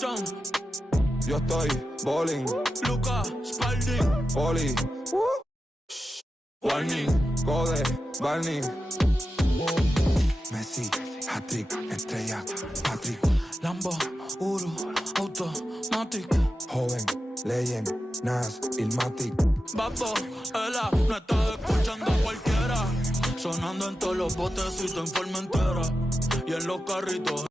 Yo estoy bowling. Lucas, Spalding, Poli. Warning, Code, Barney. Messi, hat-trick, estrella, Patrick. Lambo, Uru, Automatic. Joven, legend, Nas, Ilmatic. Bapo, Ela, no estás escuchando a cualquiera. Sonando en todos los botecitos en Formentera. Y en los carritos.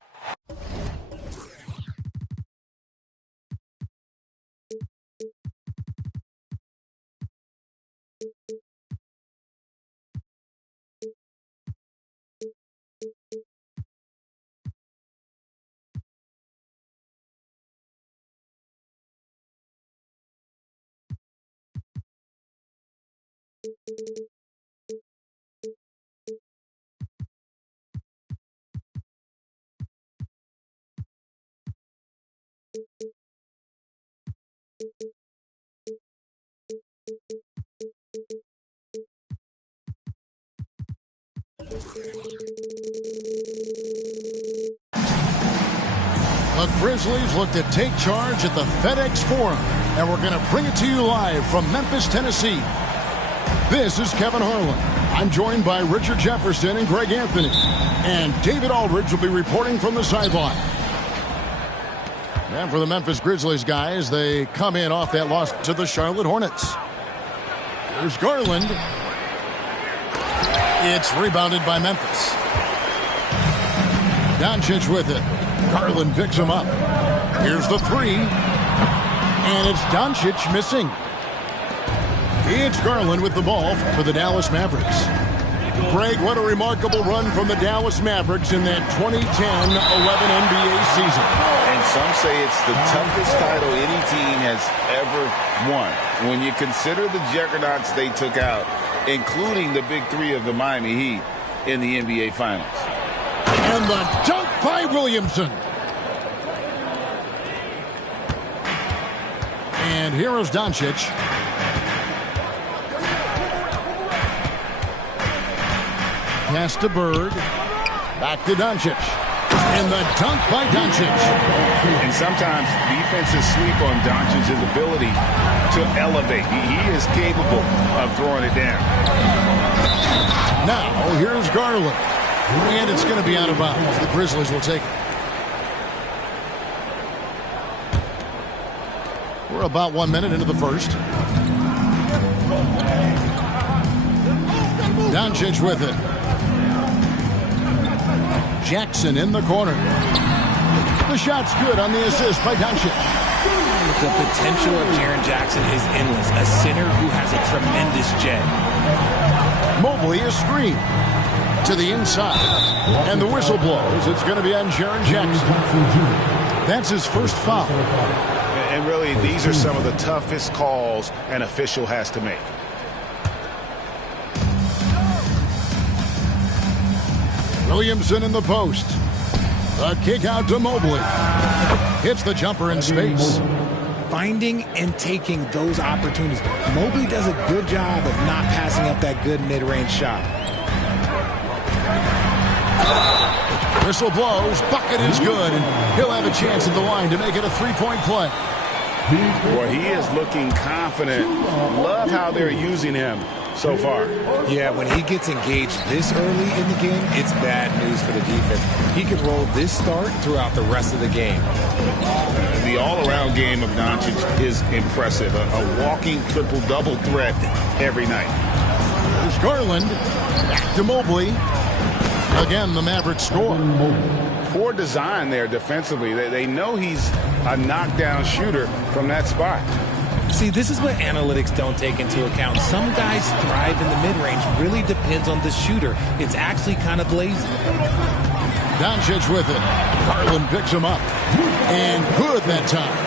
The Grizzlies look to take charge at the FedEx Forum, and we're going to bring it to you live from Memphis, Tennessee. This is Kevin Harlan. I'm joined by Richard Jefferson and Greg Anthony, and David Aldridge will be reporting from the sideline. And for the Memphis Grizzlies guys, they come in off that loss to the Charlotte Hornets. Here's Garland. It's rebounded by Memphis. Doncic with it. Garland picks him up. Here's the three. And it's Doncic missing. It's Garland with the ball for the Dallas Mavericks. Greg, what a remarkable run from the Dallas Mavericks in that 2010-11 NBA season. And some say it's the toughest title any team has ever won. When you consider the juggernauts they took out, including the big three of the Miami Heat in the NBA Finals. And the dunk by Williamson. And here is Doncic. Pass to Bird. Back to Doncic. And the dunk by Doncic. And sometimes defenses sleep on Doncic's ability to elevate. He is capable of throwing it down. Now, here's Garland. And it's going to be out of bounds. The Grizzlies will take it. We're about 1 minute into the first. Doncic with it. Jackson in the corner. The shot's good on the assist by Doncic. The potential of Jaren Jackson is endless. A center who has a tremendous jet. Mobley is screened to the inside. And the whistle blows. It's going to be on Jaren Jackson. That's his first foul. And really, these are some of the toughest calls an official has to make. Williamson in the post. A kick out to Mobley. Hits the jumper in space. Finding and taking those opportunities. Mobley does a good job of not passing up that good mid-range shot. Whistle blows. Bucket is good. And he'll have a chance at the line to make it a three-point play. Well, he is looking confident. Love how they're using him so far. Yeah, when he gets engaged this early in the game, it's bad news for the defense. He can roll this start throughout the rest of the game. The all-around game of Doncic is impressive. A walking triple-double threat every night. There's Garland. Back to Mobley. Again, the Mavericks score. Poor design there defensively. They know he's a knockdown shooter from that spot. See, this is what analytics don't take into account. Some guys thrive in the mid-range. Really depends on the shooter. It's actually kind of lazy. Doncic with it. Garland picks him up. And good that time.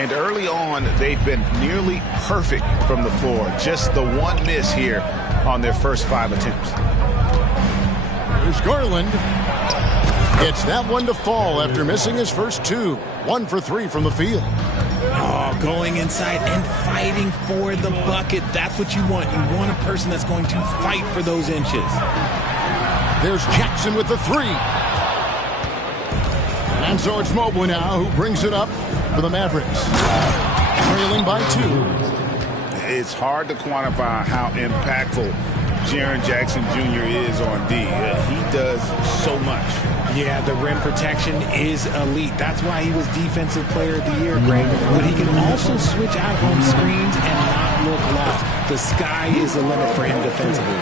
And early on, they've been nearly perfect from the floor. Just the one miss here on their first 5 attempts. Here's Garland. Gets that one to fall after missing his first 2. 1 for 3 from the field. Oh, going inside and fighting for the bucket. That's what you want. You want a person that's going to fight for those inches. There's Jackson with the 3. And so it's Mobley now who brings it up for the Mavericks. Trailing by 2. It's hard to quantify how impactful Jaren Jackson Jr. is on D. He does so much. Yeah, the rim protection is elite. That's why he was Defensive Player of the Year, Greg. But he can also switch out on screens and not look lost. The sky is the limit for him defensively.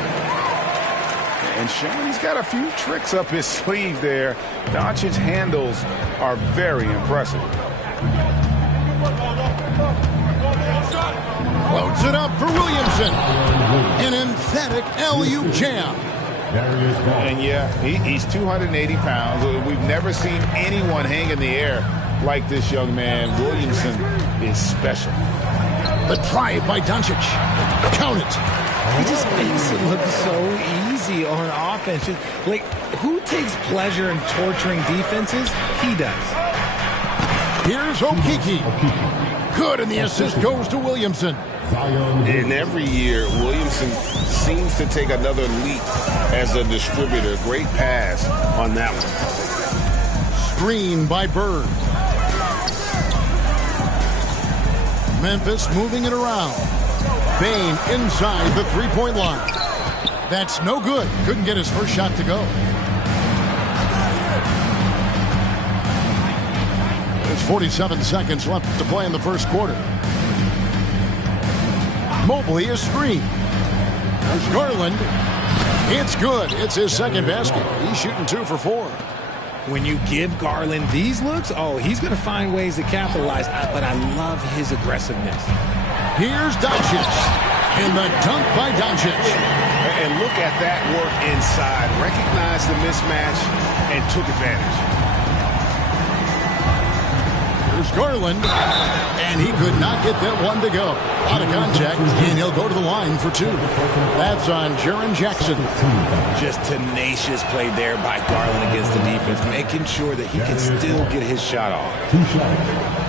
And showing he's got a few tricks up his sleeve there. Doncic's handles are very impressive. Loads it up for Williamson. An emphatic alley-oop jam. And yeah, he's 280 pounds. We've never seen anyone hang in the air like this young man. Williamson is special. The drive by Doncic. Count it. He just makes it look so easy on offense. Like, who takes pleasure in torturing defenses? He does. Here's Okeke. Good, and the assist goes to Williamson. And every year, Williamson seems to take another leap as a distributor. Great pass on that one. Screen by Bird. Memphis moving it around. Bane inside the three-point line. That's no good. Couldn't get his first shot to go. There's 47 seconds left to play in the first quarter. Mobley is screened. There's Garland. It's good. It's his second basket. He's shooting 2 for 4. When you give Garland these looks, oh, he's going to find ways to capitalize. But I love his aggressiveness. Here's Doncic. And the dunk by Doncic. And look at that work inside. Recognized the mismatch and took advantage. There's Garland, and he could not get that one to go. Out of contact, and he'll go to the line for 2. That's on Jaren Jackson. Just tenacious play there by Garland against the defense, making sure that he can still get his shot off.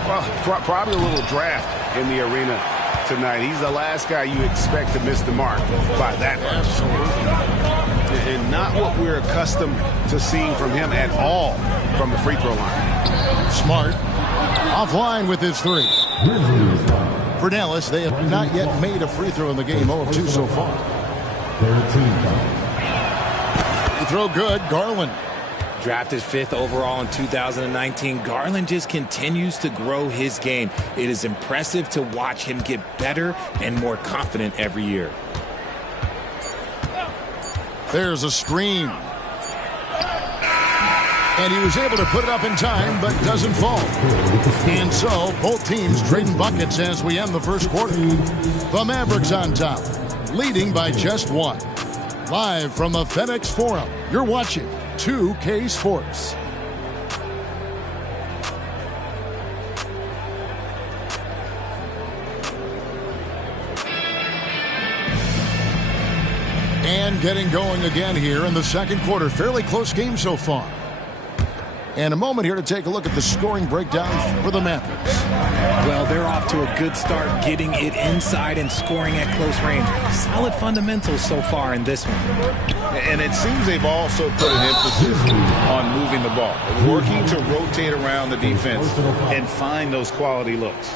Well, probably a little draft in the arena tonight. He's the last guy you expect to miss the mark by that much. And not what we're accustomed to seeing from him at all from the free throw line. Smart. Offline with his 3. For Dallas, they have not yet made a free throw in the game. 0 of 2 so far. Free throw good. Garland. Drafted 5th overall in 2019, Garland just continues to grow his game. It is impressive to watch him get better and more confident every year. There's a screen. And he was able to put it up in time, but doesn't fall. And so, both teams trading buckets as we end the first quarter. The Mavericks on top, leading by just 1. Live from the FedEx Forum, you're watching 2K Sports. And getting going again here in the second quarter. Fairly close game so far. And a moment here to take a look at the scoring breakdown for the Mavericks. Well, they're off to a good start getting it inside and scoring at close range. Solid fundamentals so far in this one. And it seems they've also put an emphasis on moving the ball, working to rotate around the defense and find those quality looks.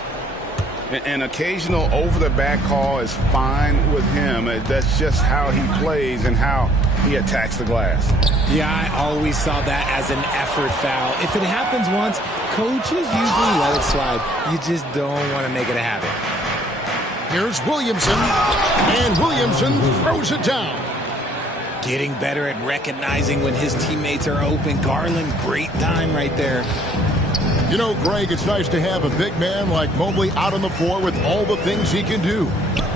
An occasional over-the-back call is fine with him. That's just how he plays and how he attacks the glass. Yeah, I always saw that as an effort foul. If it happens once, coaches usually let it slide. You just don't want to make it a habit. Here's Williamson, and Williamson throws it down. Getting better at recognizing when his teammates are open. Garland, great time right there. You know, Greg, it's nice to have a big man like Mobley out on the floor with all the things he can do.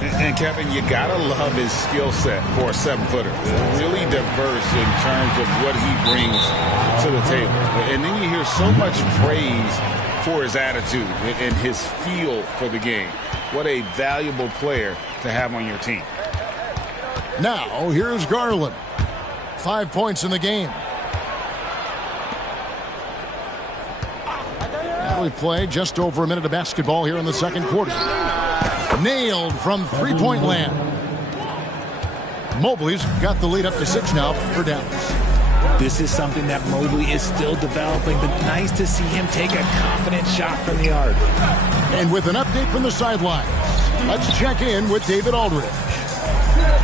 And Kevin, you gotta love his skill set for a 7-footer. Really diverse in terms of what he brings to the table. And then you hear so much praise for his attitude and his feel for the game. What a valuable player to have on your team. Now, here's Garland. 5 points in the game. Now we play just over a minute of basketball here in the second quarter. Nailed from three-point land. Mobley's got the lead up to 6 now for Dallas. This is something that Mobley is still developing, but nice to see him take a confident shot from the arc. And with an update from the sidelines, let's check in with David Aldridge.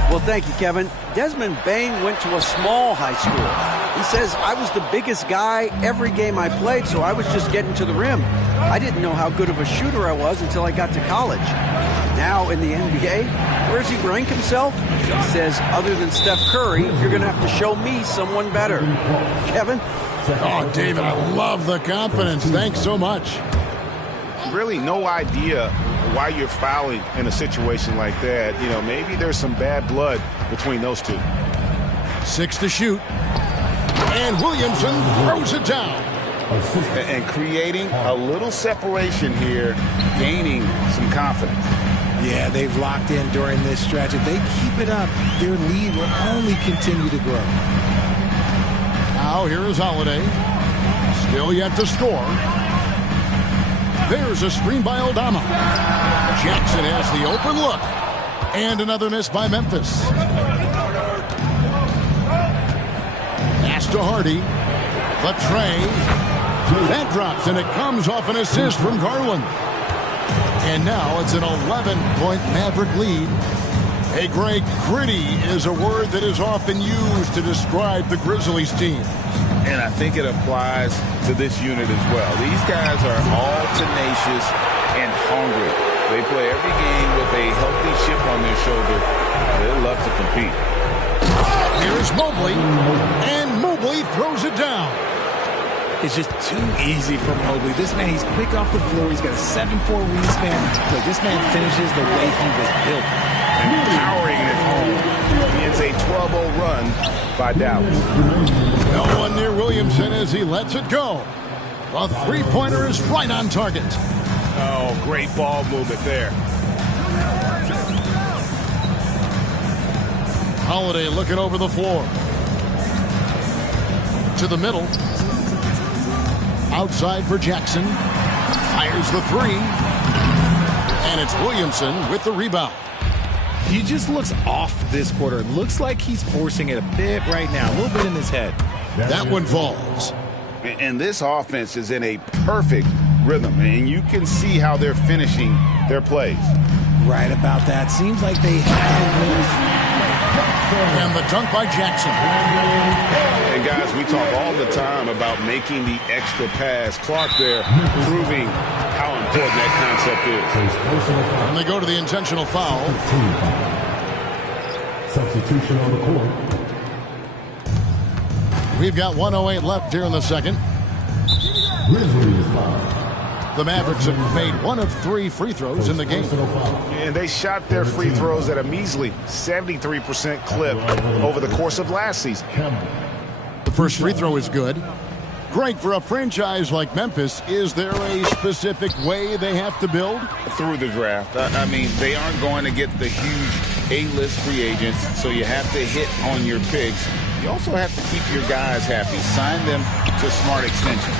Well, thank you, Kevin. Desmond Bain went to a small high school. He says, I was the biggest guy every game I played, so I was just getting to the rim. I didn't know how good of a shooter I was until I got to college. Now in the NBA, where does he rank himself? He says, other than Steph Curry, you're going to have to show me someone better. Kevin? Oh, David, I love the confidence. Thanks so much. Really no idea why you're fouling in a situation like that. You know, maybe there's some bad blood between those two. 6 to shoot. And Williamson throws it down. And creating a little separation here, gaining some confidence. Yeah, they've locked in during this stretch. If they keep it up, their lead will only continue to grow. Now here is Holiday. Still yet to score. There's a screen by Aldama. Jackson has the open look. And another miss by Memphis. Pass to Hardy. The tray. That drops, and it comes off an assist from Garland. And now it's an 11-point Maverick lead. Hey, Greg, gritty is a word that is often used to describe the Grizzlies team. And I think it applies to this unit as well. These guys are all tenacious and hungry. They play every game with a healthy chip on their shoulder. They love to compete. Here's Mobley, and Mobley throws it down. It's just too easy for Mobley. This man, he's quick off the floor. He's got a 7'4" wingspan. Look, this man finishes the way he was built. And powering it home. It's a 12-0 run by Dallas. No one near Williamson as he lets it go. The three-pointer is right on target. Oh, great ball movement there. Holiday looking over the floor. To the middle. Outside for Jackson. Fires the three. And it's Williamson with the rebound. He just looks off this quarter. Looks like he's forcing it a bit right now. A little bit in his head. That one falls. And this offense is in a perfect rhythm. And you can see how they're finishing their plays. Right about that. Seems like they have And the dunk by Jackson. And guys, we talk all the time about making the extra pass. Clark there proving how important that concept is. And they go to the intentional foul. Substitution on the court. We've got 1:08 left here in the second. Grizzlies foul. The Mavericks have made 1 of 3 free throws in the game. And they shot their free throws at a measly 73% clip over the course of last season. The first free throw is good. Greg, for a franchise like Memphis, is there a specific way they have to build? Through the draft. I mean, they aren't going to get the huge A-list free agents, so you have to hit on your picks. You also have to keep your guys happy. Sign them to smart extensions.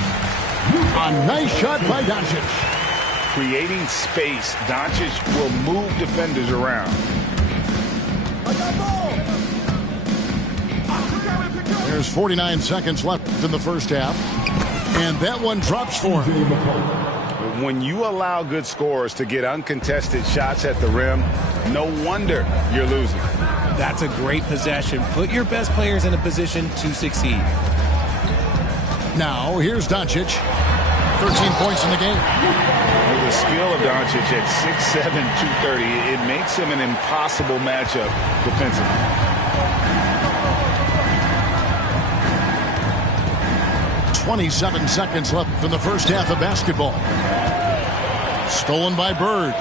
A nice shot by Doncic. Creating space, Doncic will move defenders around. There's 49 seconds left in the first half. And that one drops for him. When you allow good scorers to get uncontested shots at the rim, no wonder you're losing. That's a great possession. Put your best players in a position to succeed. Now, here's Doncic. 13 points in the game. With the skill of Doncic at 6'7", 230, it makes him an impossible matchup defensively. .27 seconds left in the first half of basketball. Stolen by Bird.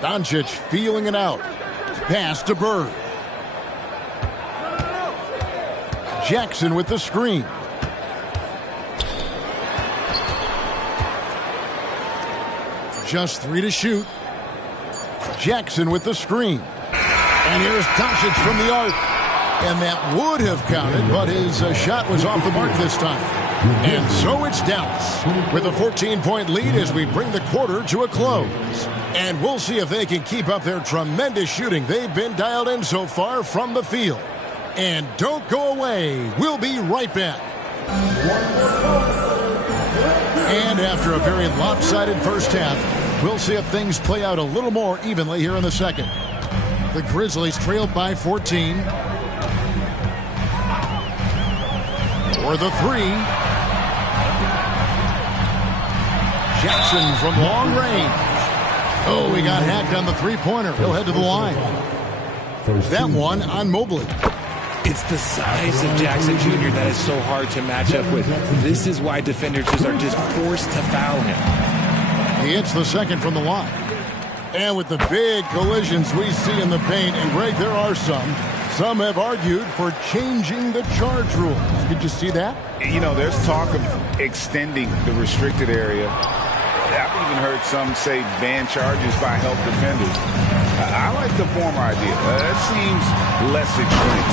Doncic feeling it out. Pass to Bird. Jackson with the screen. Just 3 to shoot. Jackson with the screen. And here's Doncic from the arc. And that would have counted, but his shot was off the mark this time. And so it's Dallas with a 14-point lead as we bring the quarter to a close. And we'll see if they can keep up their tremendous shooting they've been dialed in so far from the field. And don't go away. We'll be right back. And after a very lopsided first half, we'll see if things play out a little more evenly here in the second. The Grizzlies trailed by 14. For the three. Jackson from long range. Oh, he got hacked on the three-pointer. He'll head to the line. That one on Mobley. It's the size of Jackson Jr. that is so hard to match up with. This is why defenders are just forced to foul him. He hits the second from the line. And with the big collisions we see in the paint, and Greg, there are some have argued for changing the charge rules. Did you see that? You know, there's talk of extending the restricted area. I've even heard some say ban charges by help defenders. I like the former idea. That seems less extreme.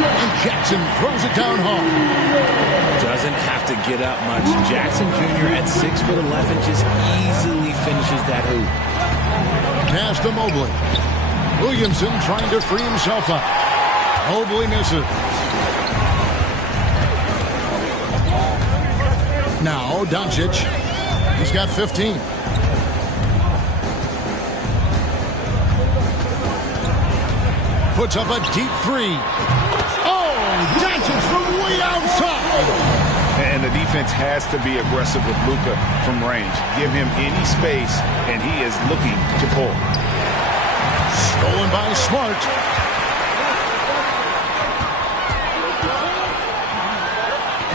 And Jackson throws it down hard. Doesn't have to get up much. Jackson Jr. at 6'11" just easily finishes that hoop. Pass to Mobley. Williamson trying to free himself up. Mobley misses. Now Doncic. He's got 15. Puts up a deep three. Oh, Doncic from way outside. And the defense has to be aggressive with Luka from range. Give him any space, and he is looking to pull. Stolen by Smart.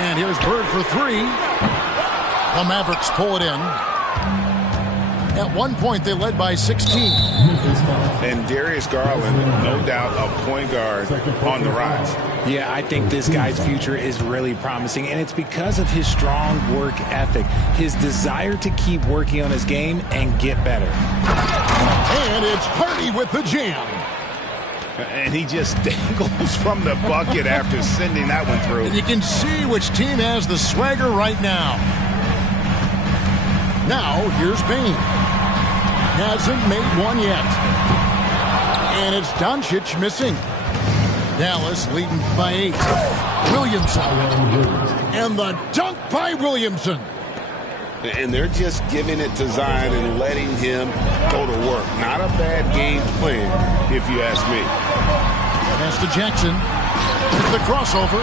And here's Bird for three. The Mavericks pull it in. At one point, they led by 16. And Darius Garland, no doubt a point guard on the rise. Yeah, I think this guy's future is really promising, and it's because of his strong work ethic, his desire to keep working on his game and get better. And it's Hardy with the jam. And he just dangles from the bucket after sending that one through. And you can see which team has the swagger right now. Now, here's Bane. Hasn't made one yet. And it's Doncic missing. Dallas leading by 8. Williamson. And the dunk by Williamson. And they're just giving it to Zion and letting him go to work. Not a bad game plan, if you ask me. Pass to Jackson. The crossover.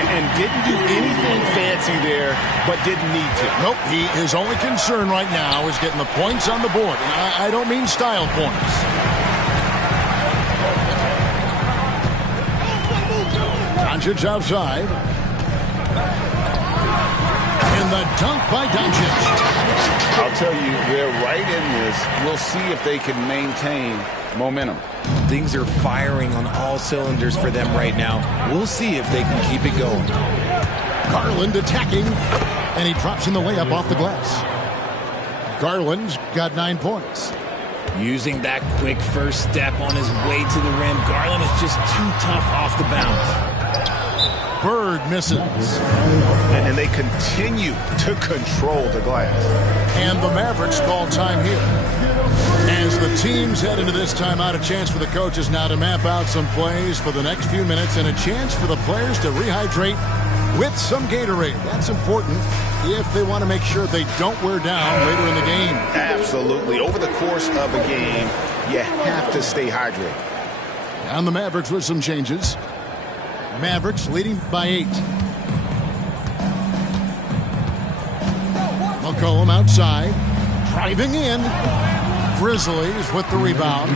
And didn't do anything fancy there, but didn't need to. Nope, his only concern right now is getting the points on the board. And I don't mean style points. Doncic outside. And the dunk by Doncic. I'll tell you, they're right in this. We'll see if they can maintain momentum. Things are firing on all cylinders for them right now. We'll see if they can keep it going. Garland attacking, and he drops in the layup off the glass. Garland's got 9 points. Using that quick first step on his way to the rim, Garland is just too tough off the bounce. Bird misses. And they continue to control the glass. And the Mavericks call time here. As the teams head into this timeout, a chance for the coaches now to map out some plays for the next few minutes and a chance for the players to rehydrate with some Gatorade. That's important if they want to make sure they don't wear down later in the game. Absolutely. Over the course of a game, you have to stay hydrated. And the Mavericks with some changes. Mavericks leading by 8. McCollum outside. Driving in. Grizzlies with the rebound.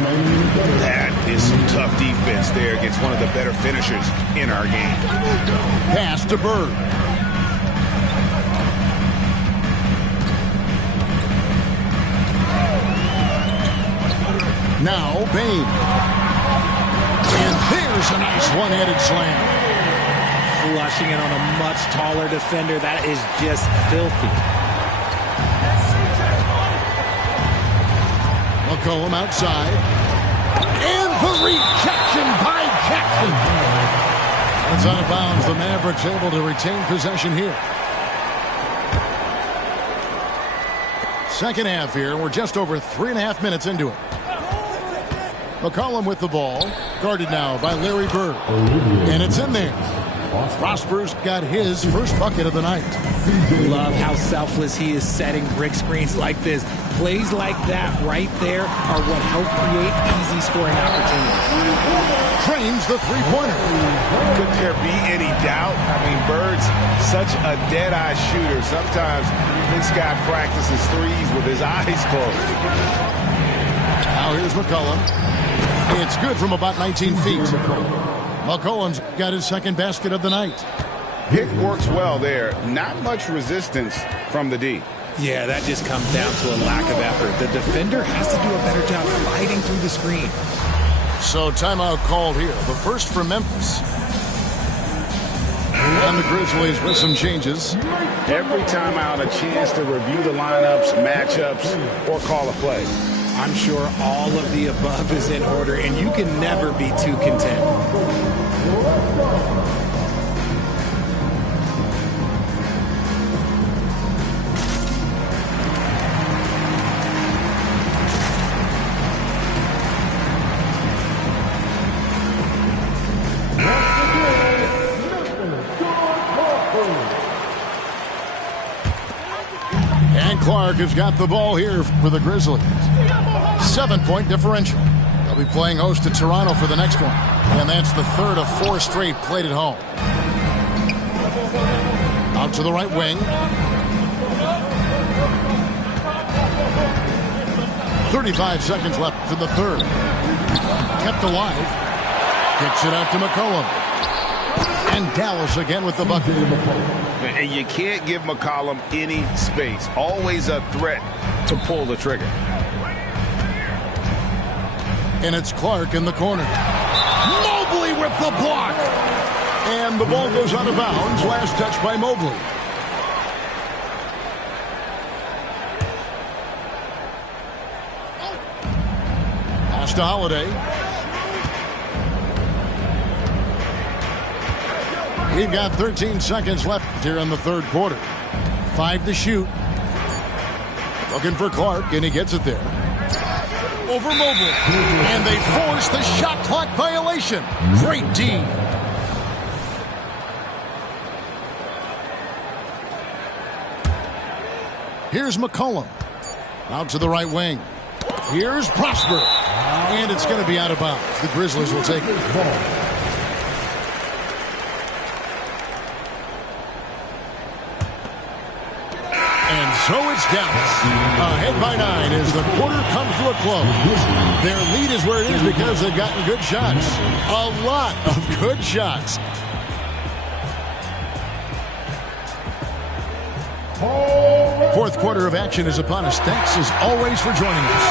That is some tough defense there against one of the better finishers in our game. Pass to Bird. Now Bane. And there's a nice one-handed slam. Flushing it on a much taller defender. That is just filthy. McCollum outside. And the rejection by Jackson. It's out of bounds. The Mavericks able to retain possession here. Second half here. We're just over 3.5 minutes into it. McCollum with the ball. Guarded now by Larry Bird. And it's in there. Prosper's got his first bucket of the night. Love how selfless he is setting brick screens like this. Plays like that right there are what help create easy scoring opportunities. Trains the three-pointer. Could there be any doubt? I mean, Bird's such a dead-eye shooter. Sometimes this guy practices threes with his eyes closed. Now here's McCollum. It's good from about 19 feet. McCollum's got his second basket of the night. Pick works well there. Not much resistance from the D. Yeah, that just comes down to a lack of effort. The defender has to do a better job fighting through the screen. So timeout called here. The first for Memphis. And the Grizzlies with some changes. Every timeout, a chance to review the lineups, matchups, or call a play. I'm sure all of the above is in order, and you can never be too content. And Clark has got the ball here for the Grizzlies. 7-point differential. They'll be playing host to Toronto for the next one. And that's the third of 4 straight played at home. Out to the right wing. 35 seconds left in the third. Kept alive. Kicks it out to McCollum. And Dallas again with the bucket. And you can't give McCollum any space. Always a threat to pull the trigger. And it's Clark in the corner. Mobley with the block. And the ball goes out of bounds. Last touch by Mobley. Pass to Holiday. We've got 13 seconds left here in the third quarter. 5 to shoot. Looking for Clark, and he gets it there. Over Mobley. And they force the shot clock violation. Great D. Here's McCollum. Out to the right wing. Here's Prosper. And it's going to be out of bounds. The Grizzlies will take it. And so it's Dallas. Ahead by 9 as the quarter comes to a close. Their lead is where it is because they've gotten good shots. A lot of good shots. Fourth quarter of action is upon us. Thanks as always for joining us.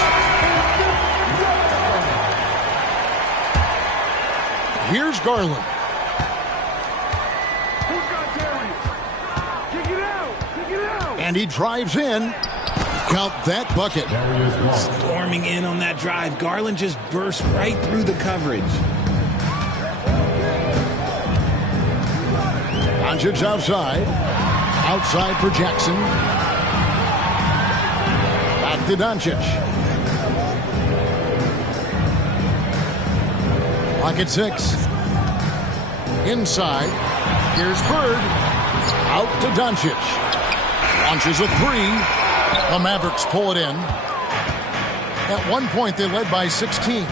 Here's Garland. And he drives in. Count that bucket. Storming in on that drive. Garland just burst right through the coverage. Doncic outside. Outside for Jackson. Back to Doncic. Clock at 6. Inside. Here's Bird. Out to Doncic. Launches a 3. The Mavericks pull it in. At one point, they led by 16.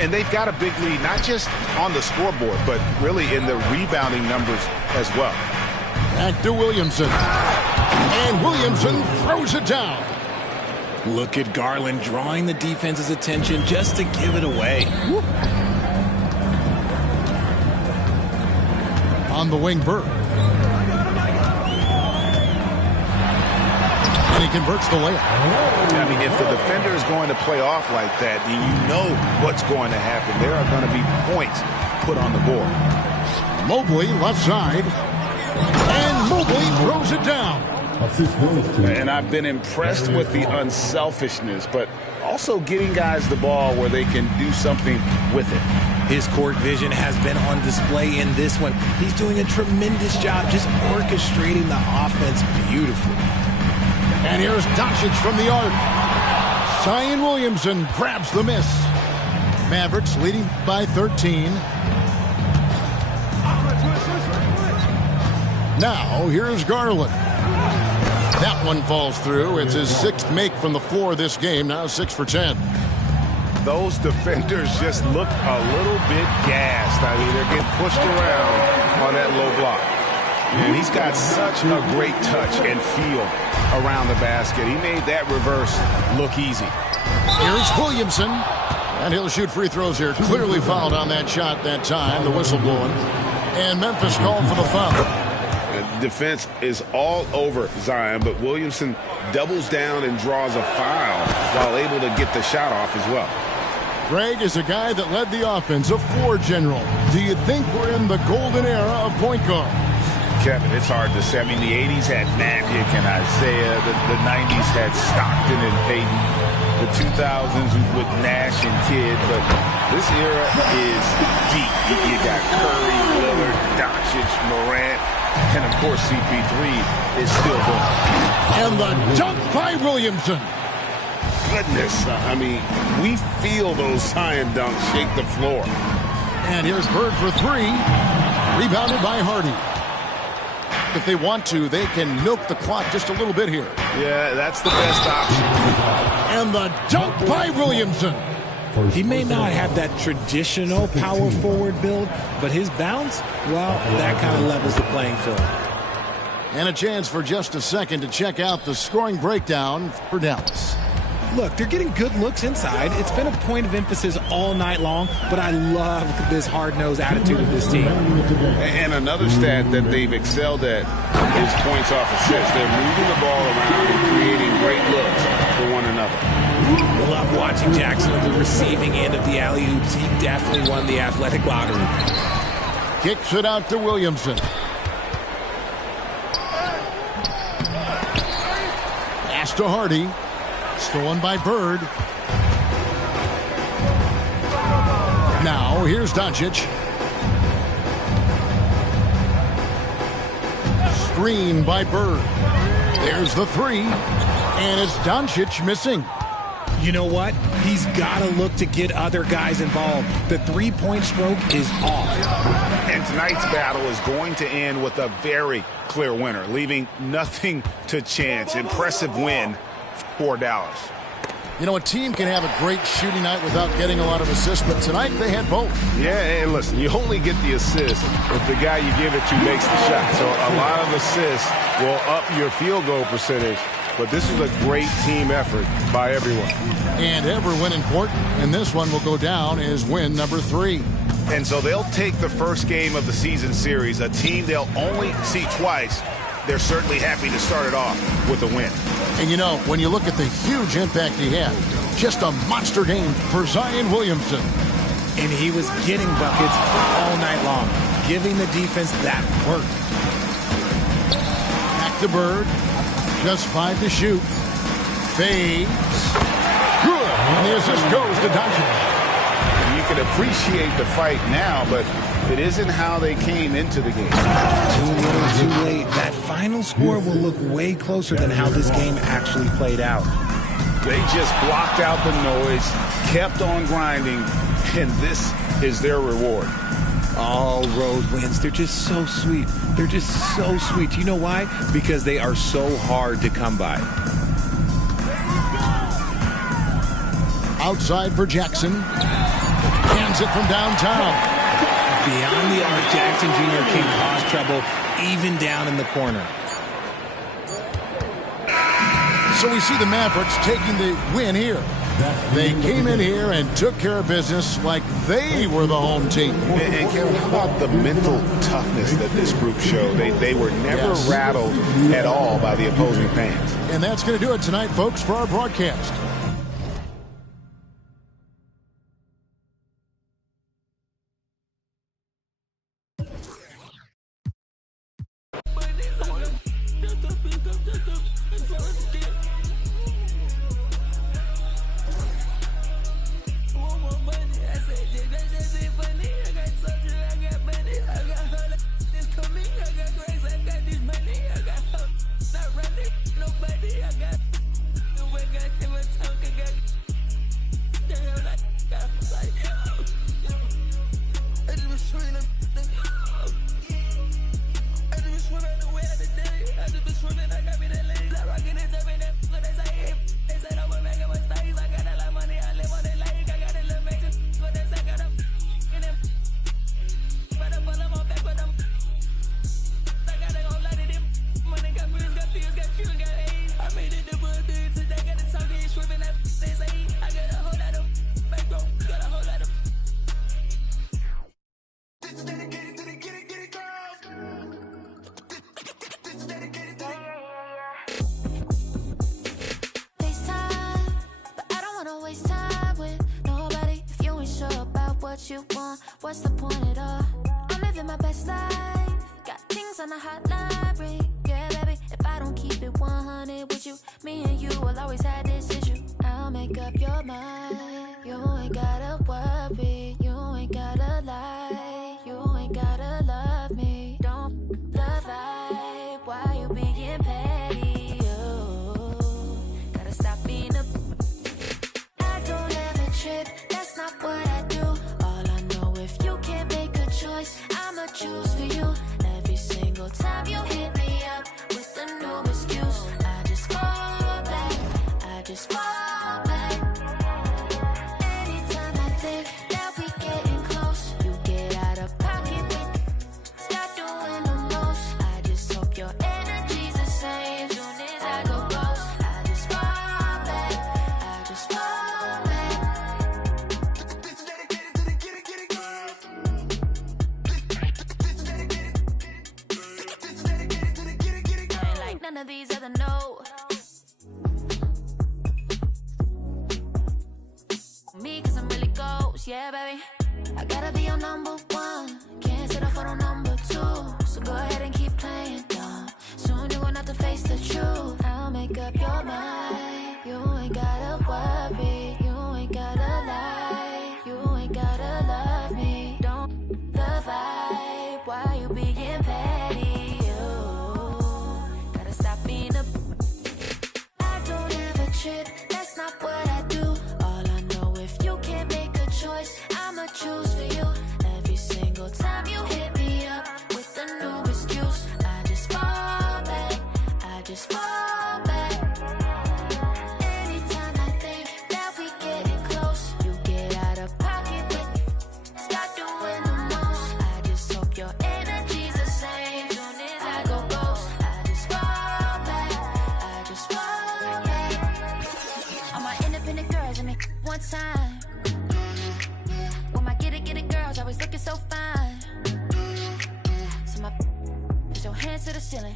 And they've got a big lead, not just on the scoreboard, but really in the rebounding numbers as well. Back to Williamson. And Williamson throws it down. Look at Garland drawing the defense's attention just to give it away. Whoop. On the wing, Bird. And he converts the layup. I mean, if the defender is going to play off like that, then you know what's going to happen. There are going to be points put on the board. Mobley, left side. And Mobley throws it down. And I've been impressed with the unselfishness, but also getting guys the ball where they can do something with it. His court vision has been on display in this one. He's doing a tremendous job just orchestrating the offense beautifully. And here's Doncic from the arc. Zion Williamson grabs the miss. Mavericks leading by 13. Now, here's Garland. That one falls through. It's his 6th make from the floor this game. Now 6 for 10. Those defenders just look a little bit gassed. I mean, they're getting pushed around on that low block. And he's got such a great touch and feel around the basket. He made that reverse look easy. Here's Williamson. And he'll shoot free throws here. Clearly fouled on that shot that time. The whistle blowing. And Memphis called for the foul. Defense is all over Zion, but Williamson doubles down and draws a foul while able to get the shot off as well. Greg is a guy that led the offense, a floor general. Do you think we're in the golden era of point guard? Kevin, it's hard to say. I mean, the 80s had Magic and Isaiah. The 90s had Stockton and Payton. The 2000s with Nash and Kidd. But this era is deep. You got Curry, Lillard, Doncic, Morant. And, of course, CP3 is still going. And the dunk by Williamson. Goodness. I mean, we feel those Zion dunks shake the floor. And here's Bird for 3. Rebounded by Hardy. If they want to, they can milk the clock just a little bit here. Yeah, that's the best option. And the dunk by Williamson. He may not have that traditional power forward build, but his bounce, well, that kind of levels the playing field. And a chance for just a second to check out the scoring breakdown for Dallas. Look, they're getting good looks inside. It's been a point of emphasis all night long, but I love this hard-nosed attitude of this team. And another stat that they've excelled at is points off assists. They're moving the ball around and creating great looks for one another. Love watching Jackson at the receiving end of the alley-oops. He definitely won the athletic lottery. Kicks it out to Williamson. Pass to Hardy. Stolen by Bird. Now, here's Doncic. Screen by Bird. There's the 3. And it's Doncic missing. You know what? He's got to look to get other guys involved. The three-point stroke is off. And tonight's battle is going to end with a very clear winner, leaving nothing to chance. Impressive win for Dallas. You know, a team can have a great shooting night without getting a lot of assists, but tonight they had both. Yeah, and listen, you only get the assist if the guy you give it to makes the shot. So a lot of assists will up your field goal percentage. But this is a great team effort by everyone. And every win important. And this one will go down as win number 3. And so they'll take the first game of the season series, a team they'll only see twice. They're certainly happy to start it off with a win. And you know, when you look at the huge impact he had, just a monster game for Zion Williamson. And he was getting buckets all night long, giving the defense that work. Back to Bird. Just 5 to shoot. Fades. Good. And the assist goes to Doncic. You can appreciate the fight now, but it isn't how they came into the game. Too little, too late. That final score will look way closer than how this game actually played out. They just blocked out the noise, kept on grinding, and this is their reward. All road wins. They're just so sweet. They're just so sweet. You know why? Because they are so hard to come by. Outside for Jackson. Hands it from downtown. Beyond the arc, Jackson Jr. can cause trouble even down in the corner. So we see the Mavericks taking the win here. They came in here and took care of business like they were the home team. And Kevin, how about the mental toughness that this group showed? They were never rattled at all by the opposing fans. And that's going to do it tonight, folks, for our broadcast. FaceTime, but I don't wanna waste time with nobody. If you ain't sure about what you want, what's the point at all? I'm living my best life, got things on the hotline ring. Yeah, baby, if I don't keep it 100 with you, me and you will always have this issue. I'll make up your mind. You ain't gotta worry, you ain't gotta lie, you ain't gotta love me. Don't the vibe, why you being petty? You gotta stop being a. I don't ever trip, that's not what I do. All I know, if you can't make a choice, I'ma choose for you. Every single time you hit me up with a new excuse, I just fall back, I just fall back. Anytime I think that we getting close, you get out of pocket with, start doing the most. I just hope your energy's the same. Soon as I go ghost, I just fall back, I just fall back. I ain't like none of these other no. Me, cause I'm really ghost, yeah, baby. I gotta be your number one, can't settle for no number two. So go ahead and keep playing dumb. Soon you're gonna have to face the truth. I'll make up your mind. You ain't gotta worry, you ain't gotta lie, you ain't gotta love me. Don't the vibe, why you being petty? You gotta stop being a. I don't ever trip, that's not what I do. All I know, if you can't make a choice, I'ma choose for you. Every single time you hit me up with a new excuse, I just fall back, I just fall back. Anytime I think that we getting close, you get out of pocket with, start doing the most. I just hope your energy's the same. Soon as I go ghost, I just fall back, I just fall back. All my independent girls, and me one time. When my get it girls always looking so fine. So my put your hands to the ceiling.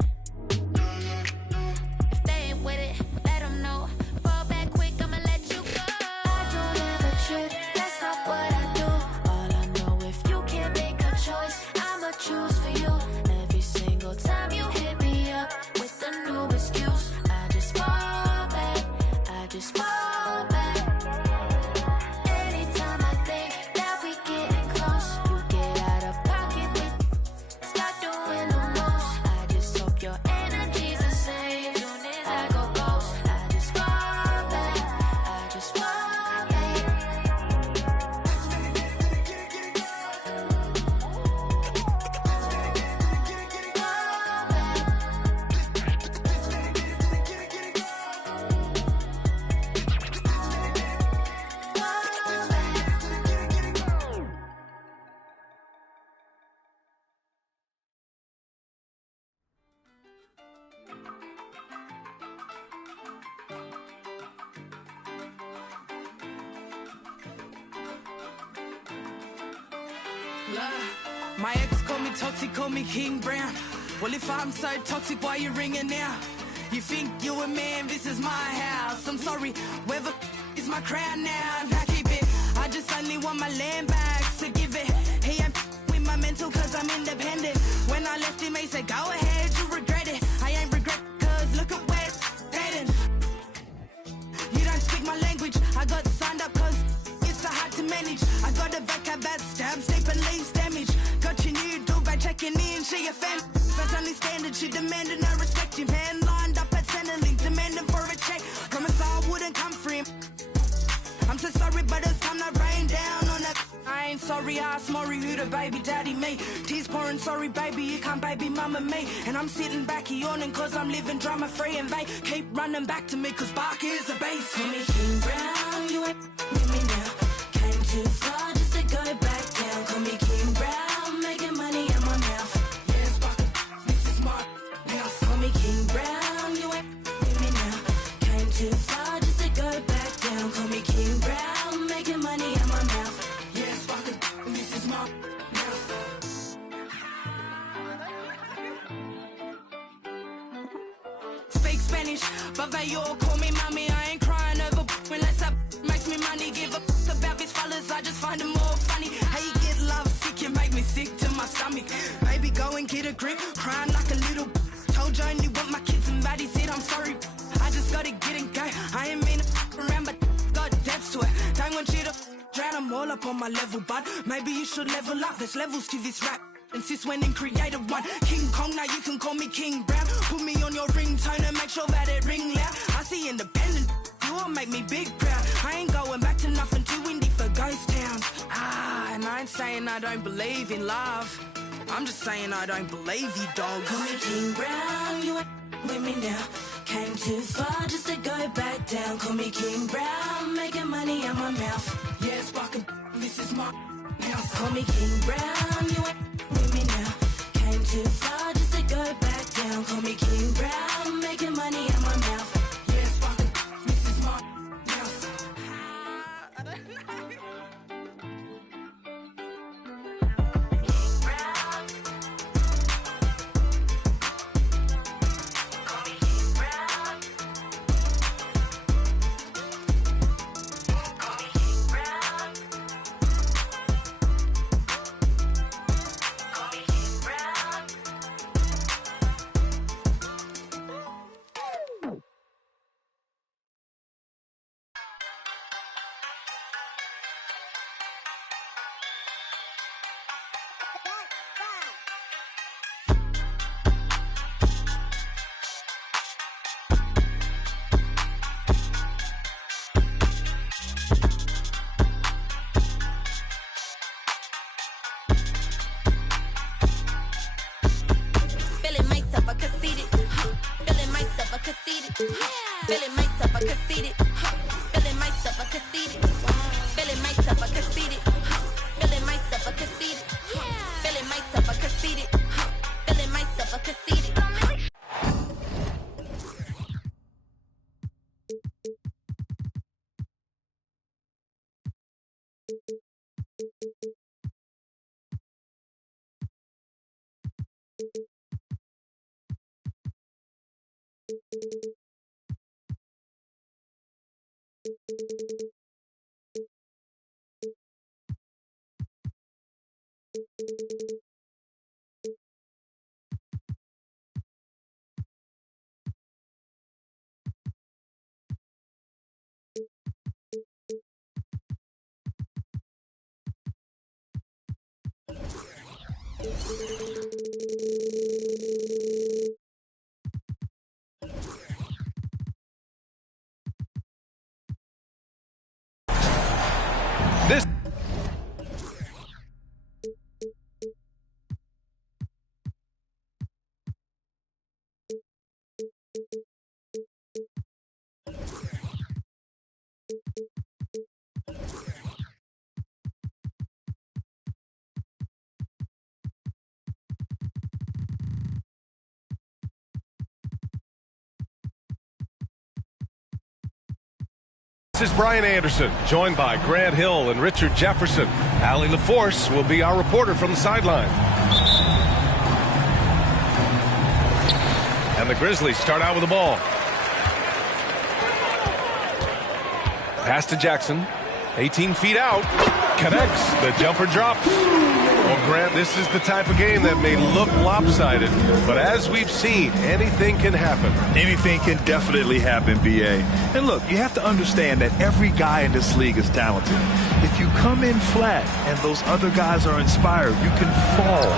If they ain't with it, let them know. Fall back quick, I'ma let you go. I don't ever trip, that's not what I do. All I know, if you can't make a choice, I'ma choose for you. Every single time you hit me up with a new excuse, I just fall back, I just fall back. Anytime I think that we getting close, you get out of pocket with, start doing the most. I just hope your energy's the same. Soon as I go ghost, I just fall back, I just fall back. My ex called me toxic, called me King Brown. Well, if I'm so toxic, why you ringing now? You think you a man, this is my house. I'm sorry, where the is my crown now? Now keep it, I just only want my land back, so give it. He ain't with my mental cause I'm independent. When I left him, he said, go ahead, you regret it. I ain't regret cause look at where it's heading. You don't speak my language, I got signed up cause it's so hard to manage. I got a vac that stabs deep and leaves damage. Got your new dog by checking in, she a fan. First only standard, she demanded no respect. Your man lined up at Centrelink, demanding for a check. Promise I wouldn't come for him. I'm so sorry, but it's time to rain down on that. I ain't sorry, ask Maury who the baby daddy me. Tears pouring, sorry baby, you can't baby mama me. And I'm sitting back here yawning cause I'm living drama free. And they keep running back to me cause Bark is the base. Call me King Brown, you ain't with me now. Came too far just to go back down. Call me King Brown, making money in my mouth. Yes, Bark, this is my house. Call me King Brown, you ain't with me now. Came too far just to go back down. Call me King Brown, making money in my mouth. Yes, Bark, this is my house. Spanish, but they all call me mommy. I ain't crying over unless that makes me money. Give a about these fellas, I just find them more funny. How you get love sick, you make me sick to my stomach. Baby, go and get a grip, crying like a little. Told you I only want my kids and baddies said I'm sorry. I just gotta get and go. I ain't mean to around, but got depths to it. Don't want you to drown them all up on my level, bud. Maybe you should level up. There's levels to this rap. And sis went and created one. King Kong, now you can call me King Brown. Put me on your ringtone and make sure that it ring loud. I see independent, you will make me big proud. I ain't going back to nothing too windy for ghost towns. And I ain't saying I don't believe in love. I'm just saying I don't believe you, dog. Call me King Brown, you ain't with me now. Came too far just to go back down. Call me King Brown, making money out my mouth. Yeah, sparking, this is my house. Call me King Brown, you ain't with me now. Came too far just to go back down. Call me King Brown, making money out my mouth. Yeah, sparking, this is my house. I don't know. Feeling myself, I conceited. Feeling myself, I conceited. Feeling myself, I conceited. Feeling myself, I conceited. Feeling myself, I conceited. Feeling myself, I conceited. This is Brian Anderson, joined by Grant Hill and Richard Jefferson. Allie LaForce will be our reporter from the sideline. And the Grizzlies start out with the ball. Pass to Jackson. 18 feet out. Connects. The jumper drops. Well, Grant, this is the type of game that may look lopsided, but as we've seen, anything can happen. Anything can definitely happen, B.A. And look, you have to understand that every guy in this league is talented. If you come in flat and those other guys are inspired, you can fall.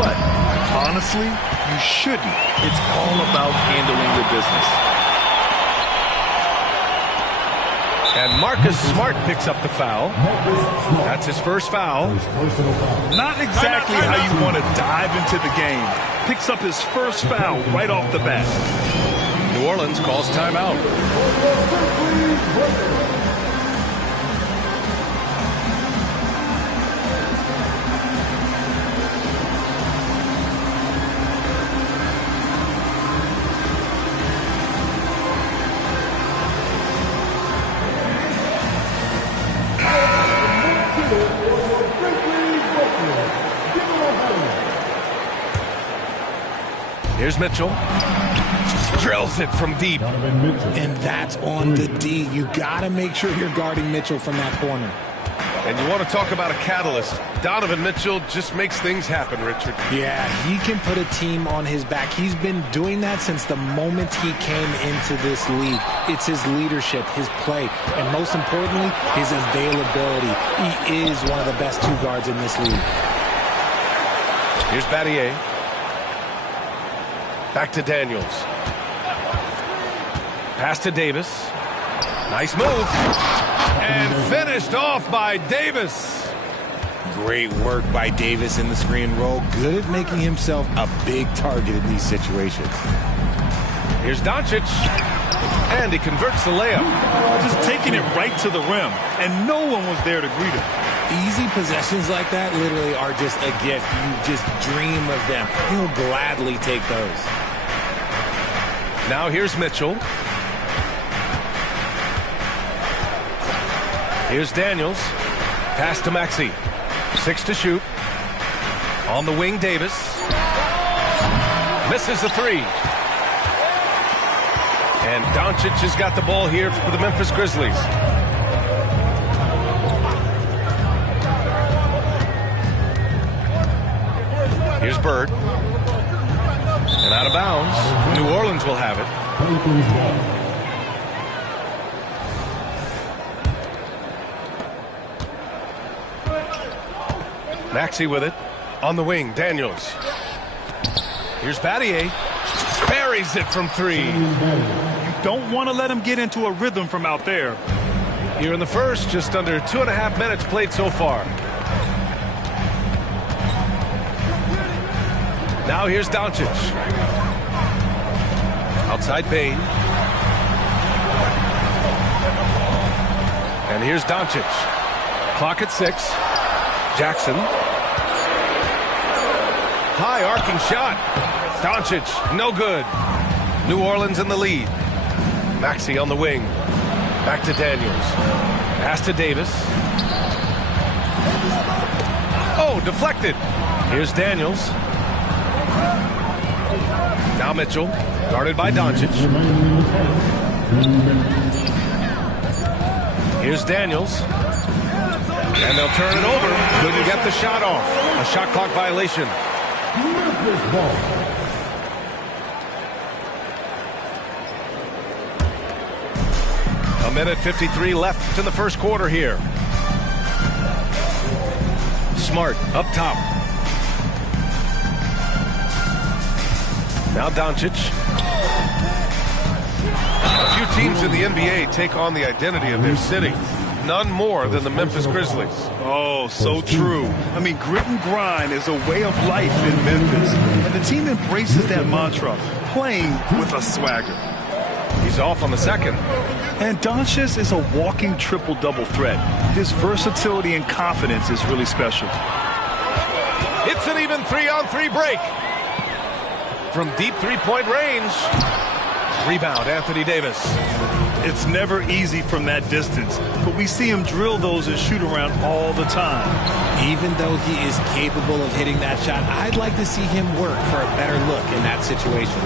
But honestly, you shouldn't. It's all about handling your business. And Marcus Smart picks up the foul. That's his first foul. Not exactly how you want to dive into the game. Picks up his first foul right off the bat. New Orleans calls timeout. Here's Mitchell. Drills it from deep. And that's on the D. You got to make sure you're guarding Mitchell from that corner. And you want to talk about a catalyst. Donovan Mitchell just makes things happen, Richard. Yeah, he can put a team on his back. He's been doing that since the moment he came into this league. It's his leadership, his play, and most importantly, his availability. He is one of the best two guards in this league. Here's Battier. Back to Daniels. Pass to Davis. Nice move. And finished off by Davis. Great work by Davis in the screen roll. Good at making himself a big target in these situations. Here's Doncic. And he converts the layup. Just taking it right to the rim. And no one was there to greet him. Easy possessions like that literally are just a gift. You just dream of them. He'll gladly take those. Now here's Mitchell. Here's Daniels. Pass to Maxey. 6 to shoot. On the wing, Davis. Misses the 3. And Doncic has got the ball here for the Memphis Grizzlies. Here's Bird. And out of bounds. New Orleans will have it. Maxey with it. On the wing, Daniels. Here's Battier. Buries it from 3. You don't want to let him get into a rhythm from out there. Here in the first, just under 2.5 minutes played so far. Now here's Doncic. Outside Bain. And here's Doncic. Clock at 6. Jackson. High arcing shot. Doncic, no good. New Orleans in the lead. Maxey on the wing. Back to Daniels. Pass to Davis. Oh, deflected. Here's Daniels. Now Mitchell, guarded by Doncic. Here's Daniels. And they'll turn it over. Couldn't get the shot off. A shot clock violation. A minute 53 left in the first quarter here. Smart up top. Now Doncic. A few teams in the NBA take on the identity of their city. None more than the Memphis Grizzlies. Oh, so true. I mean, grit and grind is a way of life in Memphis. And the team embraces that mantra, playing with a swagger. He's off on the second. And Doncic is a walking triple-double threat. His versatility and confidence is really special. It's an even 3-on-3 break. From deep three-point range. Rebound, Anthony Davis. It's never easy from that distance, but we see him drill those and shoot around all the time. Even though he is capable of hitting that shot, I'd like to see him work for a better look in that situation.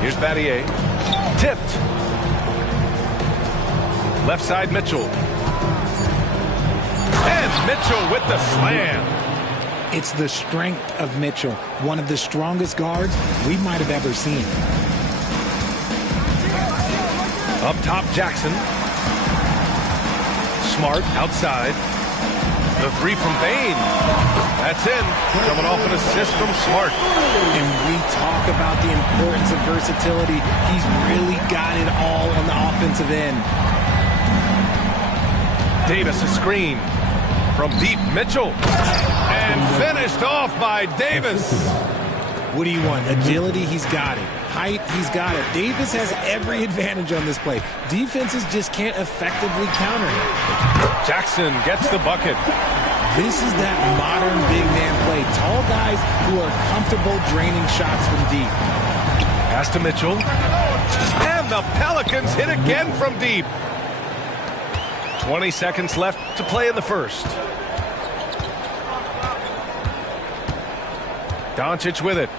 Here's Battier. Tipped. Left side, Mitchell. And Mitchell with the slam. It's the strength of Mitchell, one of the strongest guards we might have ever seen. Up top, Jackson. Smart outside. The 3 from Bain. That's in. Coming off an assist from Smart. And we talk about the importance of versatility. He's really got it all on the offensive end. Davis a screen. From deep, Mitchell. And finished off by Davis. What do you want? Agility, he's got it. Height, he's got it. Davis has every advantage on this play. Defenses just can't effectively counter him. Jackson gets the bucket. This is that modern big man play. Tall guys who are comfortable draining shots from deep. Pass to Mitchell. And the Pelicans hit again from deep. 20 seconds left to play in the first. Doncic with it.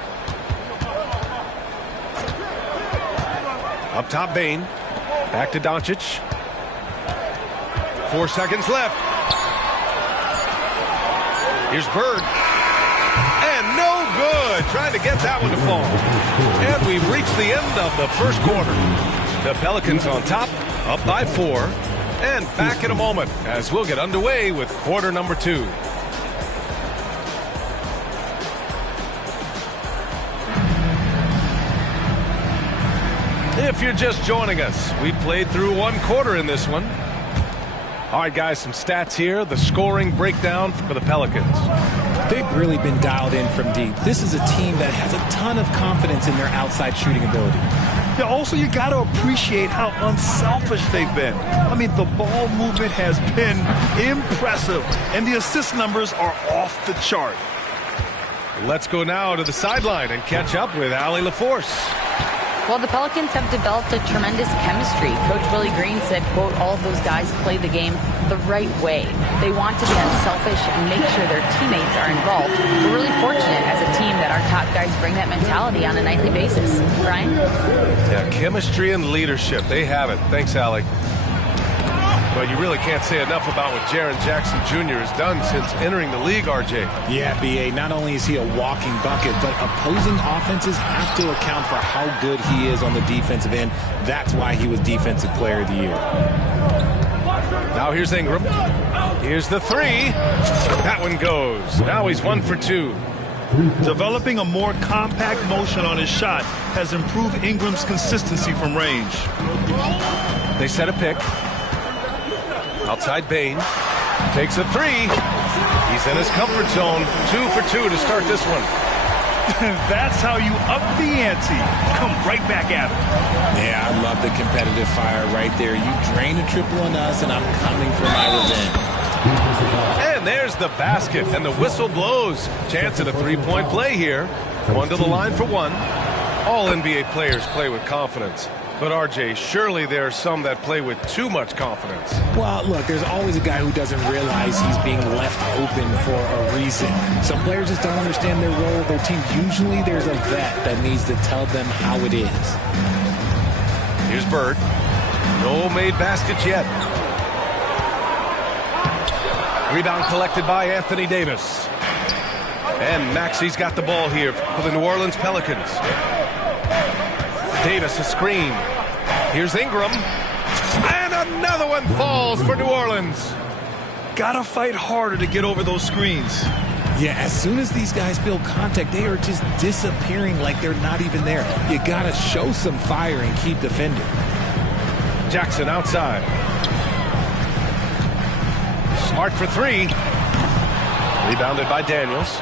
Up top, Bain. Back to Doncic. 4 seconds left. Here's Bird. And no good. Trying to get that one to fall. And we've reached the end of the first quarter. The Pelicans on top, up by 4. And back in a moment as we'll get underway with quarter number 2. If you're just joining us, we played through 1 quarter in this one. All right, guys, some stats here. The scoring breakdown for the Pelicans. They've really been dialed in from deep. This is a team that has a ton of confidence in their outside shooting ability. Yeah, also, you got to appreciate how unselfish they've been. I mean, the ball movement has been impressive, and the assist numbers are off the chart. Let's go now to the sideline and catch up with Allie LaForce. Well, the Pelicans have developed a tremendous chemistry. Coach Willie Green said, quote, all of those guys play the game the right way. They want to be unselfish and make sure their teammates are involved. We're really fortunate as a team that our top guys bring that mentality on a nightly basis. Brian? Yeah, chemistry and leadership. They have it. Thanks, Allie. Well, you really can't say enough about what Jaren Jackson Jr. has done since entering the league, RJ. Yeah, B.A., not only is he a walking bucket, but opposing offenses have to account for how good he is on the defensive end. That's why he was Defensive Player of the Year. Now here's Ingram. Here's the 3. That one goes. Now he's 1 for 2. Developing a more compact motion on his shot has improved Ingram's consistency from range. They set a pick. Outside Bain. Takes a 3. He's in his comfort zone. 2 for 2 to start this one. That's how you up the ante. Come right back at him. Yeah, I love the competitive fire right there. You drain a triple on us, and I'm coming for my revenge. And there's the basket, and the whistle blows. Chance at a 3-point play here. 1 to the line for 1. All NBA players play with confidence. But, RJ, surely there are some that play with too much confidence. Well, look, there's always a guy who doesn't realize he's being left open for a reason. Some players just don't understand their role, their team. Usually there's a vet that needs to tell them how it is. Here's Bird. No made baskets yet. Rebound collected by Anthony Davis. And Maxi's got the ball here for the New Orleans Pelicans. Davis a screen. Here's Ingram. And another one falls for New Orleans. Gotta fight harder to get over those screens. Yeah, as soon as these guys feel contact, they are just disappearing like they're not even there. You gotta show some fire and keep defending. Jackson outside. Smart for 3. Rebounded by Daniels.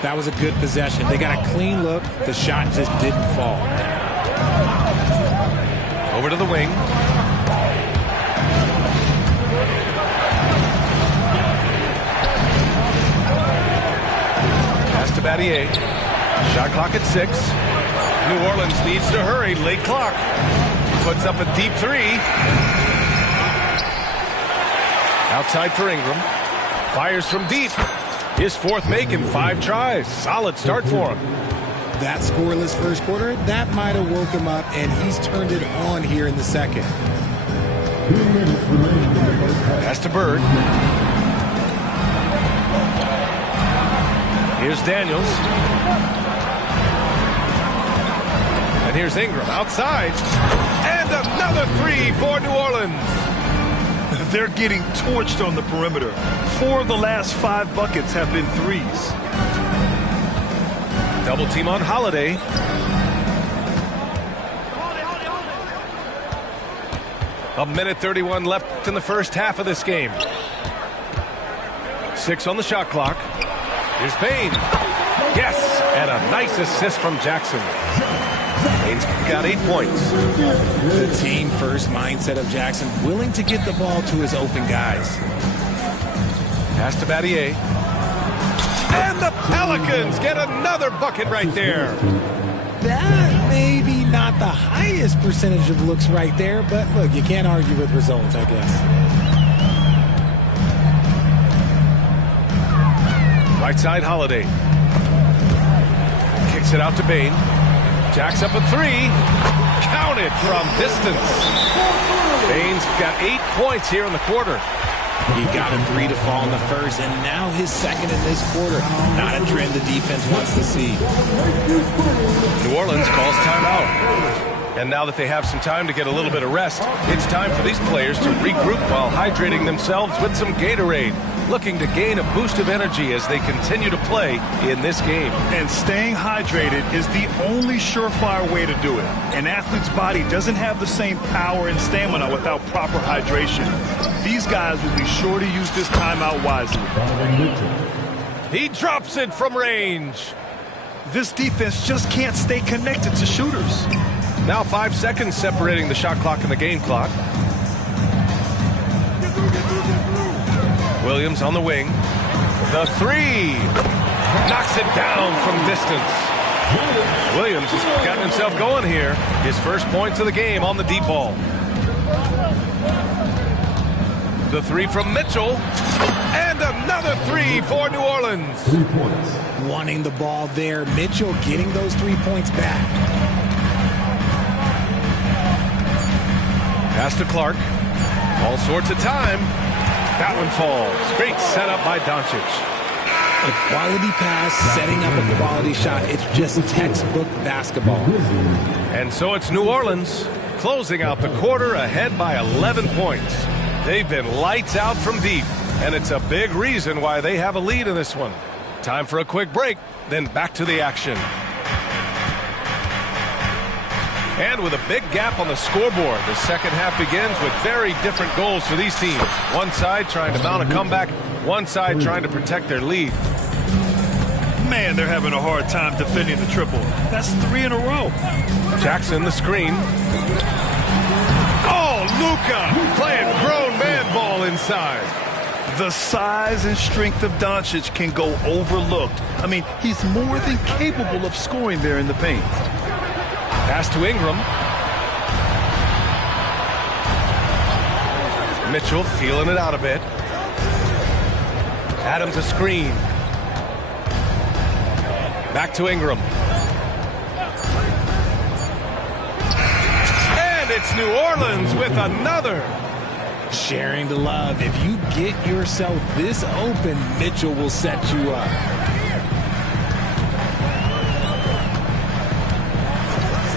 That was a good possession. They got a clean look. The shot just didn't fall. Over to the wing. Pass to Battier. Shot clock at 6. New Orleans needs to hurry. Late clock. Puts up a deep 3. Outside for Ingram. Fires from deep. His 4th make in 5 tries. Solid start for him. That scoreless first quarter, that might have woke him up, and he's turned it on here in the second. Pass to Bird. Here's Daniels. And here's Ingram outside. And another 3 for New Orleans. They're getting torched on the perimeter. 4 of the last 5 buckets have been 3s. Double team on Holiday. A minute 31 left in the first half of this game. 6 on the shot clock. Here's Bain. Yes, and a nice assist from Jackson. Bain's got 8 points. The team first mindset of Jackson, willing to get the ball to his open guys. Pass to Battier. And the Pelicans get another bucket right there. That may be not the highest percentage of looks right there, but look, you can't argue with results, I guess. Right side, Holiday. Kicks it out to Bain. Jacks up a three. Counted from distance. Baines got 8 points here in the quarter. He got a 3 to fall in the first, and now his second in this quarter. Not a trend the defense wants to see. New Orleans calls timeout. And now that they have some time to get a little bit of rest, it's time for these players to regroup while hydrating themselves with some Gatorade, looking to gain a boost of energy as they continue to play in this game. And staying hydrated is the only surefire way to do it. An athlete's body doesn't have the same power and stamina without proper hydration. These guys will be sure to use this timeout wisely. He drops it from range. This defense just can't stay connected to shooters. Now 5 seconds separating the shot clock and the game clock. Williams on the wing. The three. Knocks it down from distance. Williams has gotten himself going here. His first points of the game on the deep ball. The three from Mitchell. And another three for New Orleans. 3 points. Wanting the ball there. Mitchell getting those 3 points back. Pass to Clark. All sorts of time. That one falls. Great setup by Doncic. A quality pass, setting up a quality shot. It's just textbook basketball. And so it's New Orleans closing out the quarter ahead by 11 points. They've been lights out from deep, and it's a big reason why they have a lead in this one. Time for a quick break, then back to the action. And with a big gap on the scoreboard, the second half begins with very different goals for these teams. One side trying to mount a comeback, one side trying to protect their lead. Man, they're having a hard time defending the triple. That's 3 in a row. Jackson, the screen. Oh, Luka playing grown man ball inside. The size and strength of Doncic can go overlooked. I mean, he's more than capable of scoring there in the paint. Pass to Ingram. Mitchell feeling it out a bit. Adams a screen. Back to Ingram. And it's New Orleans with another. Sharing the love. If you get yourself this open, Mitchell will set you up.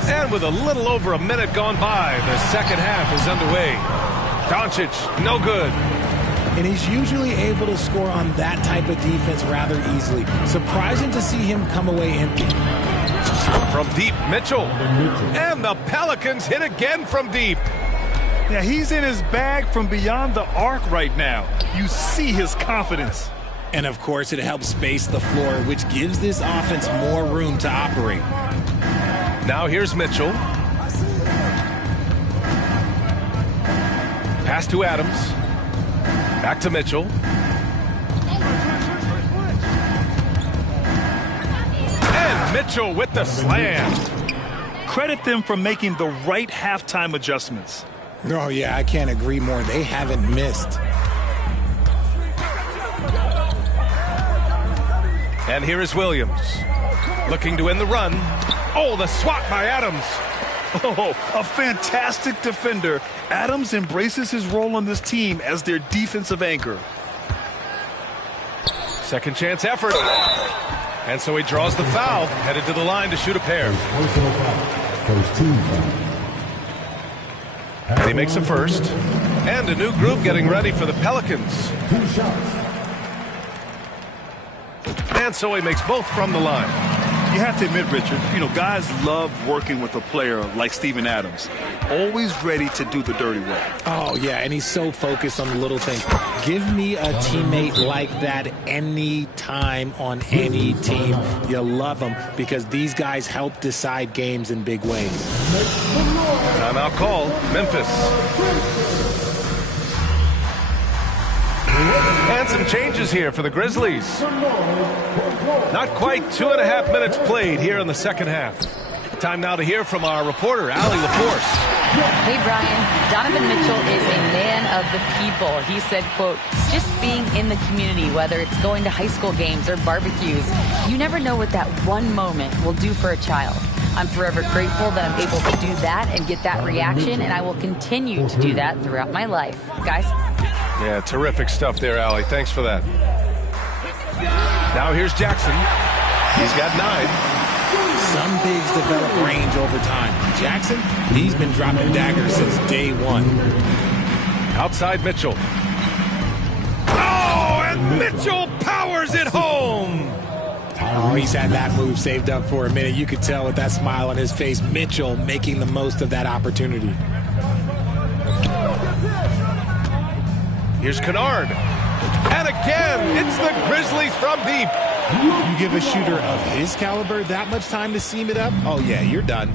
And with a little over a minute gone by, the second half is underway. Doncic, no good. And he's usually able to score on that type of defense rather easily. Surprising to see him come away empty. From deep, Mitchell. And the Pelicans hit again from deep. Yeah, he's in his bag from beyond the arc right now. You see his confidence. And, of course, it helps space the floor, which gives this offense more room to operate. Now here's Mitchell. Pass to Adams. Back to Mitchell. And Mitchell with the slam. Credit them for making the right halftime adjustments. Oh, yeah, I can't agree more. They haven't missed. And here is Williams. Looking to win the run. Oh, the swat by Adams. Oh, a fantastic defender. Adams embraces his role on this team as their defensive anchor. Second chance effort. And so he draws the foul, headed to the line to shoot a pair. And he makes a first. And a new group getting ready for the Pelicans. And so he makes both from the line. You have to admit, Richard, guys love working with a player like Steven Adams. Always ready to do the dirty work. Oh, yeah, and he's so focused on the little things. Give me a teammate like that any time on any team. You'll love them because these guys help decide games in big ways. Timeout call, Memphis. And some changes here for the Grizzlies. Not quite 2.5 minutes played here in the second half. Time now to hear from our reporter, Allie LaForce. Hey, Brian. Donovan Mitchell is a man of the people. He said, quote, just being in the community, whether it's going to high school games or barbecues, you never know what that one moment will do for a child. I'm forever grateful that I'm able to do that and get that reaction, and I will continue to do that throughout my life. Guys? Yeah, terrific stuff there, Allie. Thanks for that. Now here's Jackson. He's got 9. Some bigs develop range over time. Jackson, he's been dropping daggers since day 1. Outside Mitchell. Oh, and Mitchell powers it home. Oh, he's had that move saved up for a minute. You could tell with that smile on his face, Mitchell making the most of that opportunity. Here's Kennard. And again, it's the Grizzlies from deep. You give a shooter of his caliber that much time to seam it up? Oh, yeah, you're done.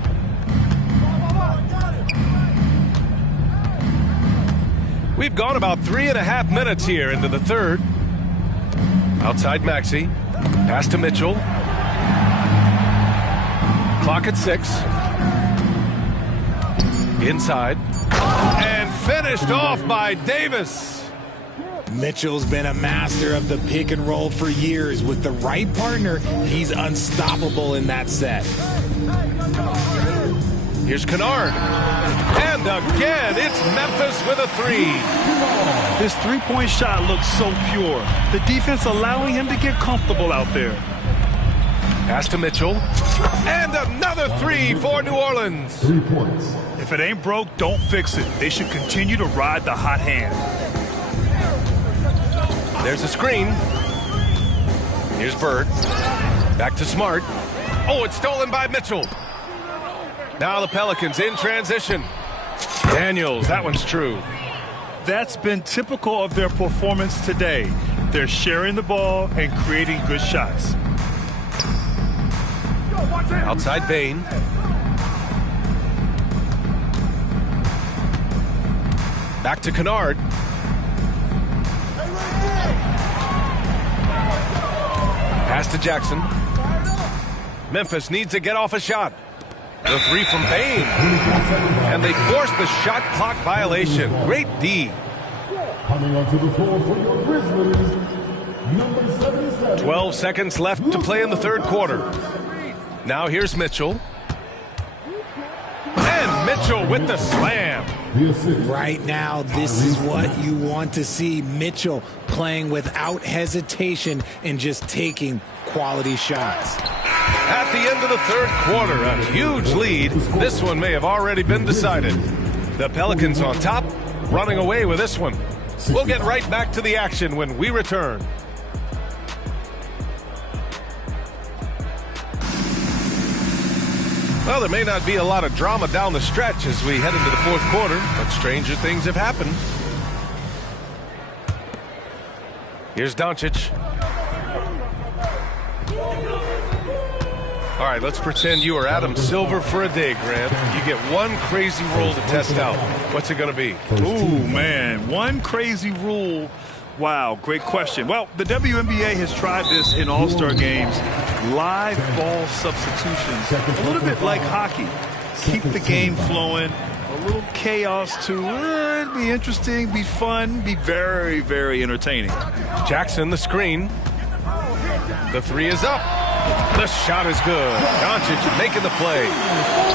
We've gone about 3.5 minutes here into the third. Outside Maxey. Pass to Mitchell. Clock at 6. Inside. And finished off by Davis. Mitchell's been a master of the pick and roll for years. With the right partner, he's unstoppable in that set. Here's Kennard. And again, it's Memphis with a 3. This three-point shot looks so pure. The defense allowing him to get comfortable out there. Pass to Mitchell. And another 3 for New Orleans. 3 points. If it ain't broke, don't fix it. They should continue to ride the hot hand. There's a screen. Here's Bird. Back to Smart. Oh, it's stolen by Mitchell. Now the Pelicans in transition. Daniels, that one's true. That's been typical of their performance today. They're sharing the ball and creating good shots. Outside Bain. Back to Kennard. Pass to Jackson. Memphis needs to get off a shot. The 3 from Bain. And they force the shot clock violation. Great D. Coming onto the floor for your Grizzlies, number 77. 12 seconds left to play in the third quarter. Now here's Mitchell. And Mitchell with the slam. Right now, this is what you want to see. Mitchell playing without hesitation and just taking quality shots. At the end of the third quarter, a huge lead. This one may have already been decided. The Pelicans on top, running away with this one. We'll get right back to the action when we return. Well, there may not be a lot of drama down the stretch as we head into the fourth quarter, but stranger things have happened. Here's Doncic. All right, let's pretend you are Adam Silver for a day, Grant. You get one crazy rule to test out. What's it going to be? Ooh, man, one crazy rule. Wow, great question. Well, the WNBA has tried this in all-star games. Live ball substitutions, a little bit like hockey. Keep the game flowing, a little chaos to it'd be interesting, be fun, be very, very entertaining. Jackson, the screen. The 3 is up. The shot is good. Doncic making the play.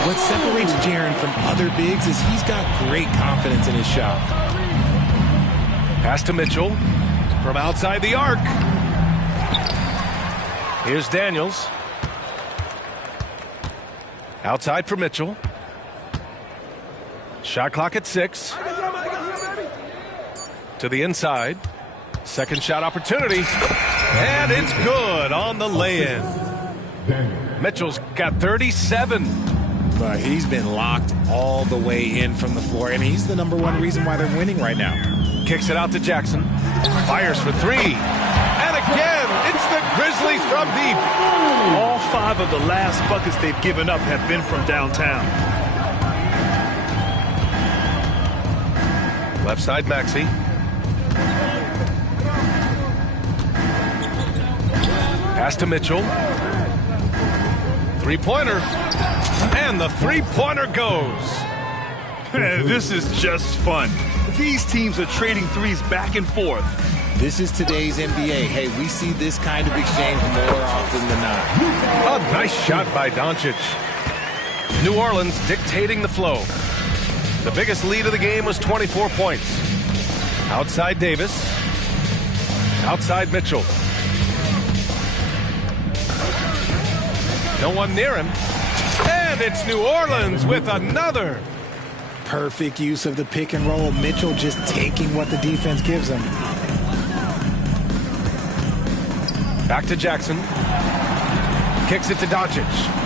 What separates Jaren from other bigs is he's got great confidence in his shot. Pass to Mitchell from outside the arc. Here's Daniels. Outside for Mitchell. Shot clock at 6. To the inside. Second shot opportunity. And it's good on the lay-in. Mitchell's got 37. But he's been locked all the way in from the floor, and he's the #1 reason why they're winning right now. Kicks it out to Jackson. Fires for 3. And again, it's the Grizzlies from deep. All 5 of the last buckets they've given up have been from downtown. Left side, Maxey. Pass to Mitchell. Three-pointer. And the three-pointer goes. This is just fun. These teams are trading threes back and forth. This is today's NBA. Hey, we see this kind of exchange more often than not. A nice shot by Doncic. New Orleans dictating the flow. The biggest lead of the game was 24 points. Outside Davis. Outside Mitchell. No one near him. And it's New Orleans with another. Perfect use of the pick and roll. Mitchell just taking what the defense gives him. Back to Jackson. Kicks it to Doncic.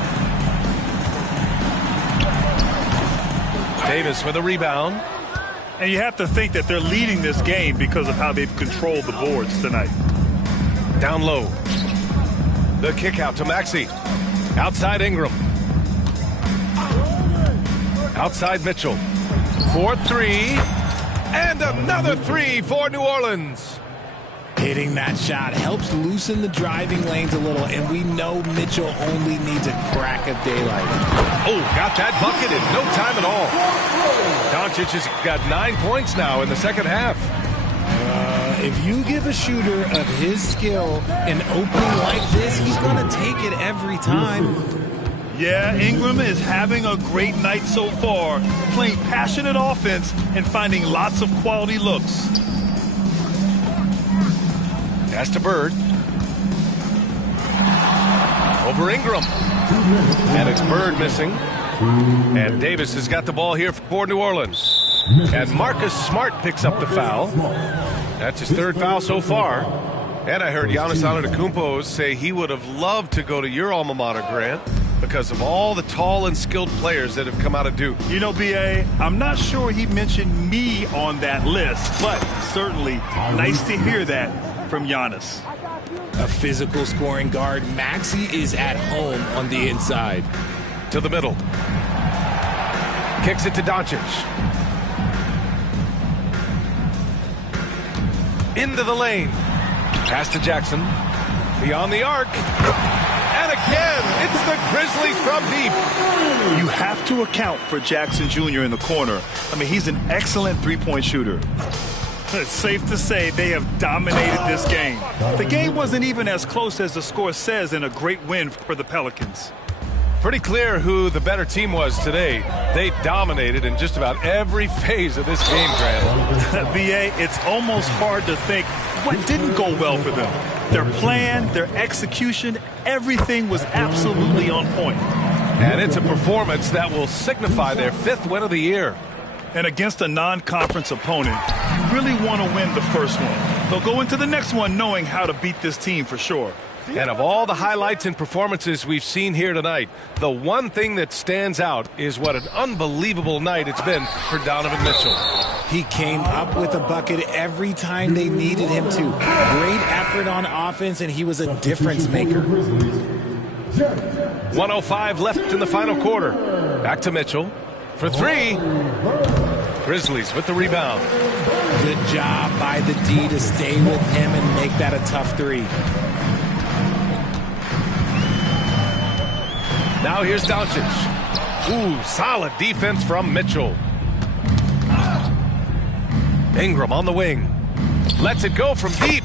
Davis with a rebound. And you have to think that they're leading this game because of how they've controlled the boards tonight. Down low. The kick out to Maxey. Outside Ingram. Outside Mitchell. 4-3. And another three for New Orleans. Hitting that shot helps loosen the driving lanes a little, and we know Mitchell only needs a crack of daylight. Oh, got that bucket in no time at all. Doncic has got 9 points now in the second half. If you give a shooter of his skill an opening like this, he's going to take it every time. Yeah, Ingram is having a great night so far, playing passionate offense and finding lots of quality looks. Pass to Bird. Over Ingram. And it's Bird missing. And Davis has got the ball here for New Orleans. And Marcus Smart picks up the foul. That's his third foul so far. And I heard Giannis Antetokounmpo say he would have loved to go to your alma mater, Grant, because of all the tall and skilled players that have come out of Duke. You know, B.A., I'm not sure he mentioned me on that list, but certainly nice to hear that from Giannis. A physical scoring guard. Maxey is at home on the inside. To the middle. Kicks it to Doncic. Into the lane. Pass to Jackson. Beyond the arc. And again, it's the Grizzlies from deep. You have to account for Jackson Jr. in the corner. I mean, he's an excellent three-point shooter. It's safe to say they have dominated this game. The game wasn't even as close as the score says, in a great win for the Pelicans. Pretty clear who the better team was today. They dominated in just about every phase of this game, Grant. B.A., it's almost hard to think what didn't go well for them. Their plan, their execution, everything was absolutely on point. And it's a performance that will signify their 5th win of the year. And against a non-conference opponent, you really want to win the first one. They'll go into the next one knowing how to beat this team for sure. And of all the highlights and performances we've seen here tonight, the one thing that stands out is what an unbelievable night it's been for Donovan Mitchell. He came up with a bucket every time they needed him to. Great effort on offense, and he was a difference maker. 1:05 left in the final quarter. Back to Mitchell for three. Grizzlies with the rebound. Good job by the D to stay with him and make that a tough three. Now here's Doncic. Ooh, solid defense from Mitchell. Ingram on the wing. Lets it go from deep.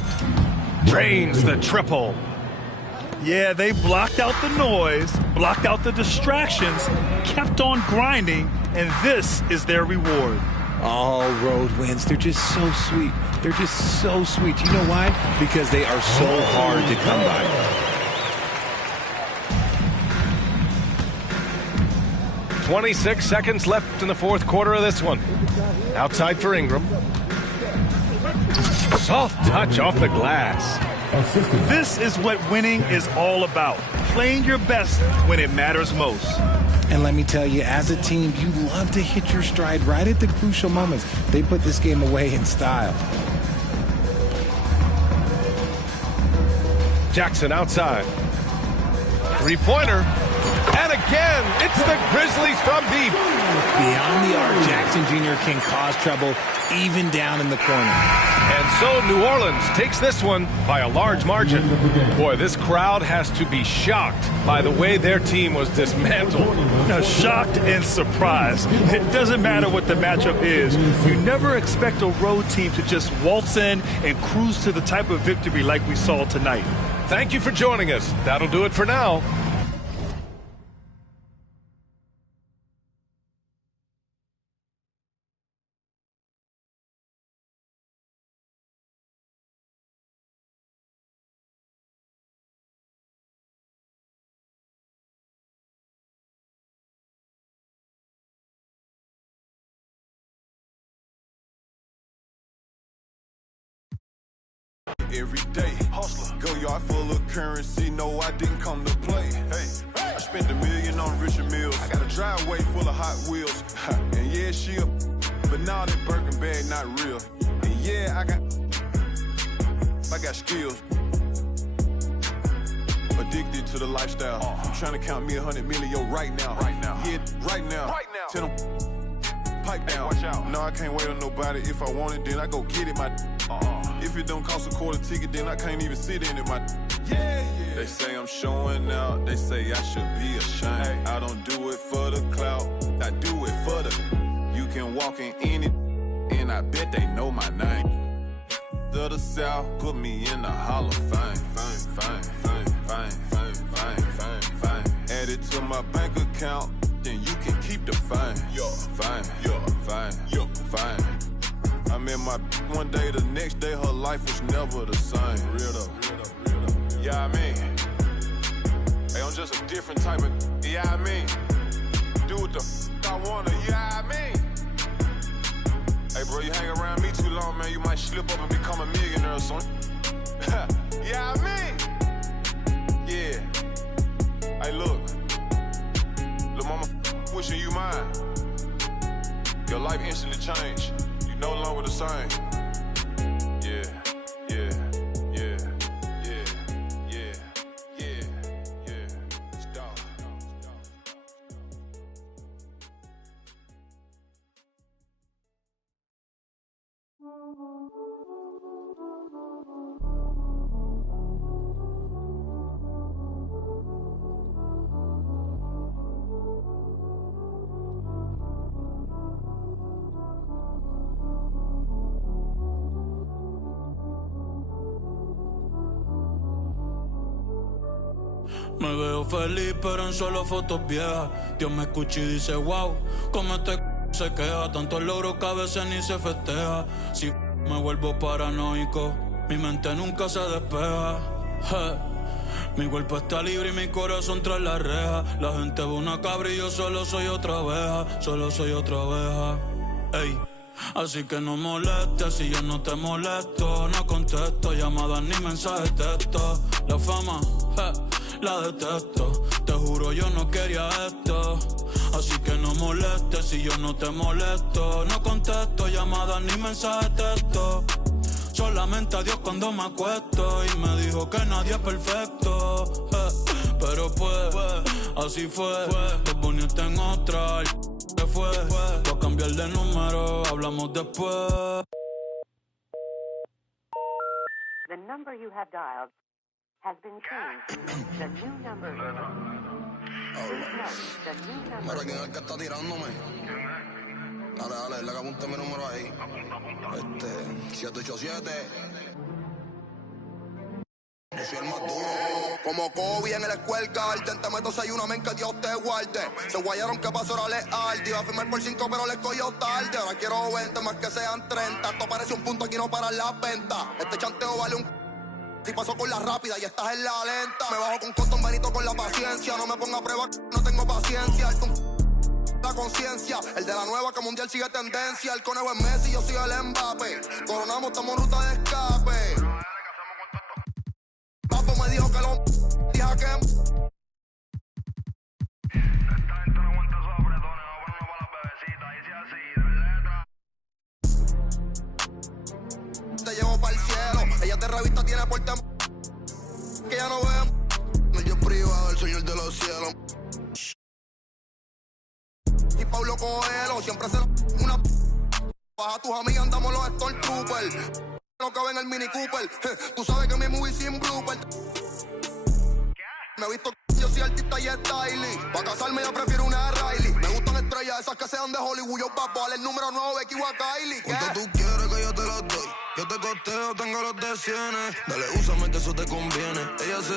Drains the triple. Yeah, they blocked out the noise, blocked out the distractions, kept on grinding, and this is their reward. All road wins. They're just so sweet. They're just so sweet. You know why? Because they are so hard to come by. 26 seconds left in the fourth quarter of this one. Outside for Ingram. Soft touch off the glass. This is what winning is all about. Playing your best when it matters most. And let me tell you, as a team, you love to hit your stride right at the crucial moments. They put this game away in style. Jackson outside. Three-pointer. And again, it's the Grizzlies from deep. Beyond the arc, Jackson Jr. can cause trouble even down in the corner. And so New Orleans takes this one by a large margin. Boy, this crowd has to be shocked by the way their team was dismantled. Now, shocked and surprised. It doesn't matter what the matchup is. You never expect a road team to just waltz in and cruise to the type of victory like we saw tonight. Thank you for joining us. That'll do it for now. every day. Hustler. Go yard full of currency, no, I didn't come to play. Hey, I spent $1 million on Richard Mills. I got a driveway full of Hot Wheels. And yeah, she a, but now that Birkin bag not real. And yeah, I got skills. Addicted to the lifestyle. I'm trying to count me 100 million right now. Yeah, right now. Tell them pipe down. Watch out. No, I can't wait on nobody. If I want it, then I go get it. If it don't cost a quarter ticket, then I can't even sit in it. They say I'm showing out. They say I should be ashamed. I don't do it for the clout. I do it for the. You can walk in any, and I bet they know my name. The South put me in the Hall of Fame. Fame. Add it to my bank account, then you can keep the fame. Fame. I met my one day, the next day her life was never the same. Real though. Yeah, I mean, hey, I'm just a different type of. Yeah, I mean, do what the I wanna. Yeah, I mean. Hey, bro, you hang around me too long, man, you might slip up and become a millionaire or something. Yeah, I mean. Yeah. Hey, look. Lil' mama wishing you mine. Your life instantly changed. You no longer the same. Yeah. Stop. Me veo feliz pero en solo fotos viejas. Dios me escucha y dice wow, como este se queja. Tantos logros que a veces ni se festeja. Si me vuelvo paranoico, mi mente nunca se despeja. Mi cuerpo está libre y mi corazón tras la reja. La gente ve una cabra y yo solo soy otra abeja. Solo soy otra abeja. Ey. Así que no molestes si yo no te molesto. No contesto llamadas ni mensajes de texto. La fama, la detesto. Te juro yo no quería esto. Así que no molestes si yo no te molesto. No contesto llamadas ni mensajes de texto. Solamente a Dios cuando me acuesto. Y me dijo que nadie es perfecto. Pero pues, así fue. Te poniste en otra. ¿Qué fue? Voy a cambiar de número. Hablamos después. The number you have dialed has been changed. The new number is... Mira, ¿quién es el que está tirándome? Dale, dale, que apunte mi número ahí. 787. Yo soy el más duro. Como Kobe en el Square Garden. Te meto 6-1, men, que Dios te guarde. Se guayaron que pasó ahora leal. Iba a firmar por 5, pero le cogió tarde. Ahora quiero 20, más que sean 30. Esto parece un punto, aquí no paran las ventas. Este chanteo vale un... Si paso con la rápida y estás en la lenta. Me bajo con Cotton Benito con la paciencia. No me ponga a prueba, no tengo paciencia. La conciencia, el de la nueva que mundial sigue tendencia. El conejo es Messi, yo soy el Mbappé. Coronamos, estamos en ruta de escape. Papo me dijo que lo dije que te llevo para el cielo. Ella de revista tiene puerta que ya no vemos. El yo privado, el señor de los cielos. Y Pablo Coelho siempre se una baja tus amigas, andamos los Stormtroopers. No cabe en el Mini Cooper. Tú sabes que mi movie sin blooper. Me he visto yo soy artista y styling. Pa' casarme yo prefiero una Riley. Me gustan estrellas esas que sean de Hollywood. Yo papo, el número 9, Becky o a Kylie. ¿Cuánto tú quieres que yo te los doy? Yo te costeo, tengo los de cienes. Dale, úsame que eso te conviene. Ella se...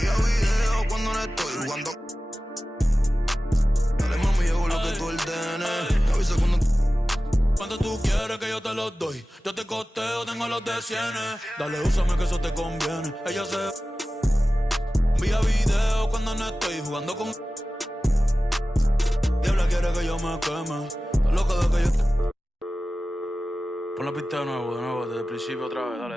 Y a video cuando no estoy jugando. Dale, mami, yo hago lo que tú ordenes. Me avisa cuando tú quieres que yo te los doy. Yo te costeo, tengo los de cienes. Dale, úsame que eso te conviene. Ella se... Vía video cuando no estoy jugando con... Diabla quiere que yo me queme. Loca de que yo... Pon la pista de nuevo, desde el principio otra vez. Dale.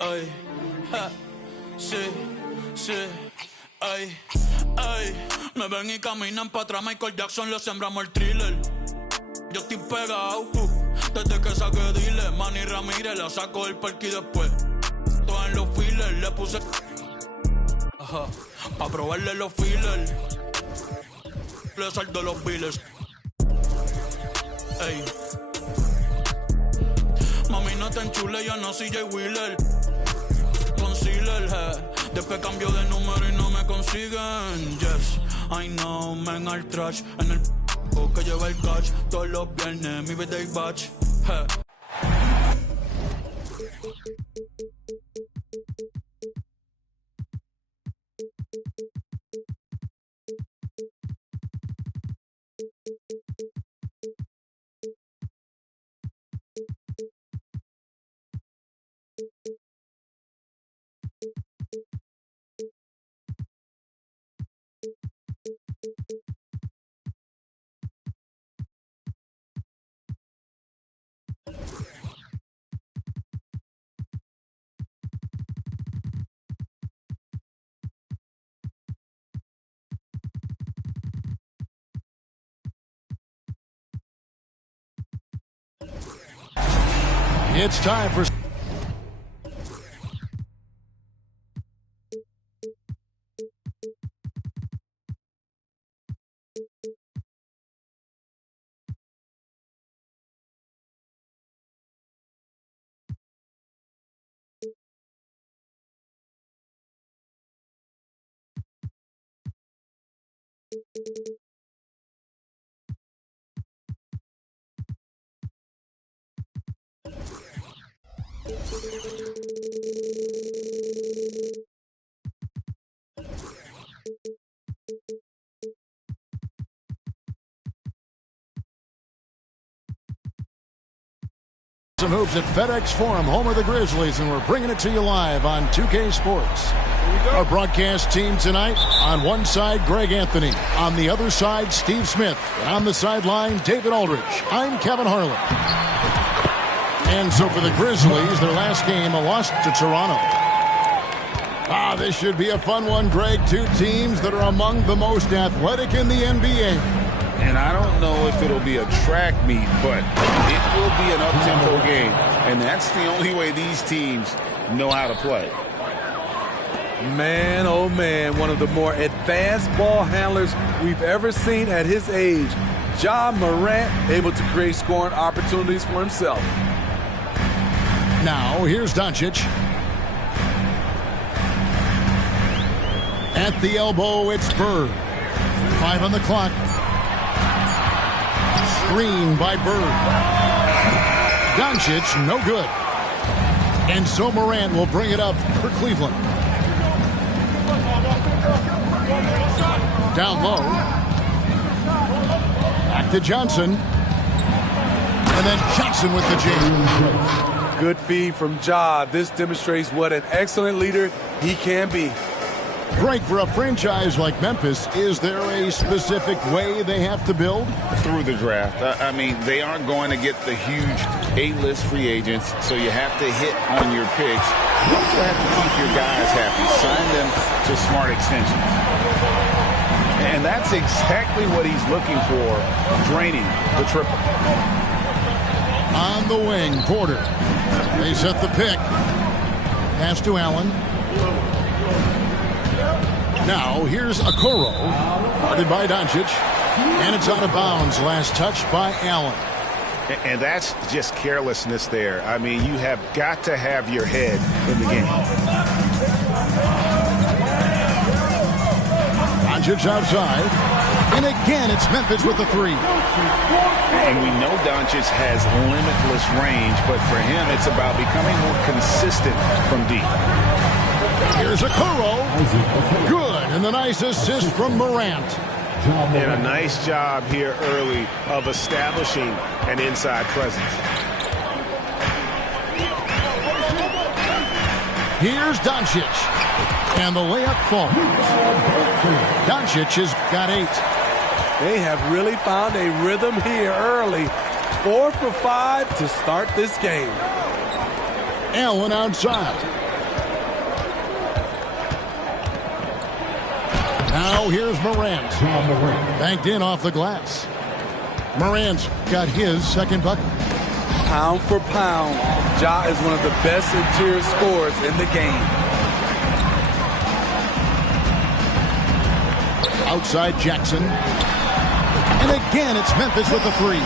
Ay, ja, sí, ay. Me ven y caminan para atrás, Michael Jackson, le sembramos el thriller. Yo estoy pegado, desde que saqué dile. Manny Ramírez, la saco del parque y después todo en los fillers, le puse pa' probarle los fillers. Le saldo los billers. Ey. Mami, no te enchule, yo no soy Jay Wheeler. Concealer, después cambio de número y no me consiguen. Yes, I know, men al trash. En el que lleva el catch. Todos los viernes, mi birthday batch. It's time for... Some hoops at FedEx Forum, home of the Grizzlies, and we're bringing it to you live on 2K Sports. Our broadcast team tonight, on one side, Greg Anthony. On the other side, Steve Smith. And on the sideline, David Aldridge. I'm Kevin Harlan. And so for the Grizzlies, their last game, a loss to Toronto. This should be a fun one, Greg. Two teams that are among the most athletic in the NBA. And I don't know if it'll be a track meet, but it will be an up-tempo game. And that's the only way these teams know how to play. Man, oh man, one of the more advanced ball handlers we've ever seen at his age. Ja Morant able to create scoring opportunities for himself. Now, here's Doncic. At the elbow, it's Bird. 5 on the clock. Screen by Bird. Doncic, no good. And so Morant will bring it up for Cleveland. Down low. Back to Johnson. And then Johnson with the jam. Good feed from Ja. This demonstrates what an excellent leader he can be. Greg, for a franchise like Memphis, is there a specific way they have to build? Through the draft. I mean, they aren't going to get the huge A-list free agents, so you have to hit on your picks. You also have to keep your guys happy. Sign them to smart extensions. And that's exactly what he's looking for, draining the triple. On the wing, Porter. They set the pick. Pass to Allen. Now, here's Okoro, guarded by Doncic, and it's out of bounds. Last touch by Allen. And that's just carelessness there. I mean, you have got to have your head in the game. Doncic outside, and again, it's Memphis with the three. And we know Doncic has limitless range, but for him, it's about becoming more consistent from deep. Here's Okoro. Good. And the nice assist from Morant. And a nice job here early of establishing an inside presence. Here's Doncic. And the layup falls. Doncic has got 8. They have really found a rhythm here early. 4 for 5 to start this game. Allen outside. Now here's Morant. Banked in off the glass. Morant's got his second bucket. Pound for pound, Ja is one of the best interior scorers in the game. Outside Jackson. And again, it's Memphis with the 3.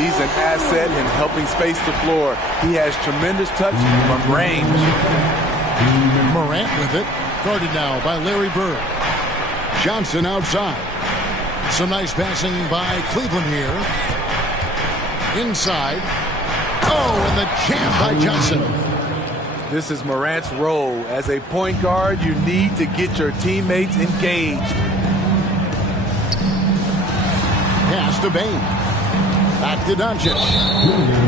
He's an asset in helping space the floor. He has tremendous touch from range. Morant with it. Guarded now by Larry Bird. Johnson outside. Some nice passing by Cleveland here. Inside. Oh, and the jam by Johnson. This is Morant's role. As a point guard, you need to get your teammates engaged. Pass to Bain. Back to Doncic.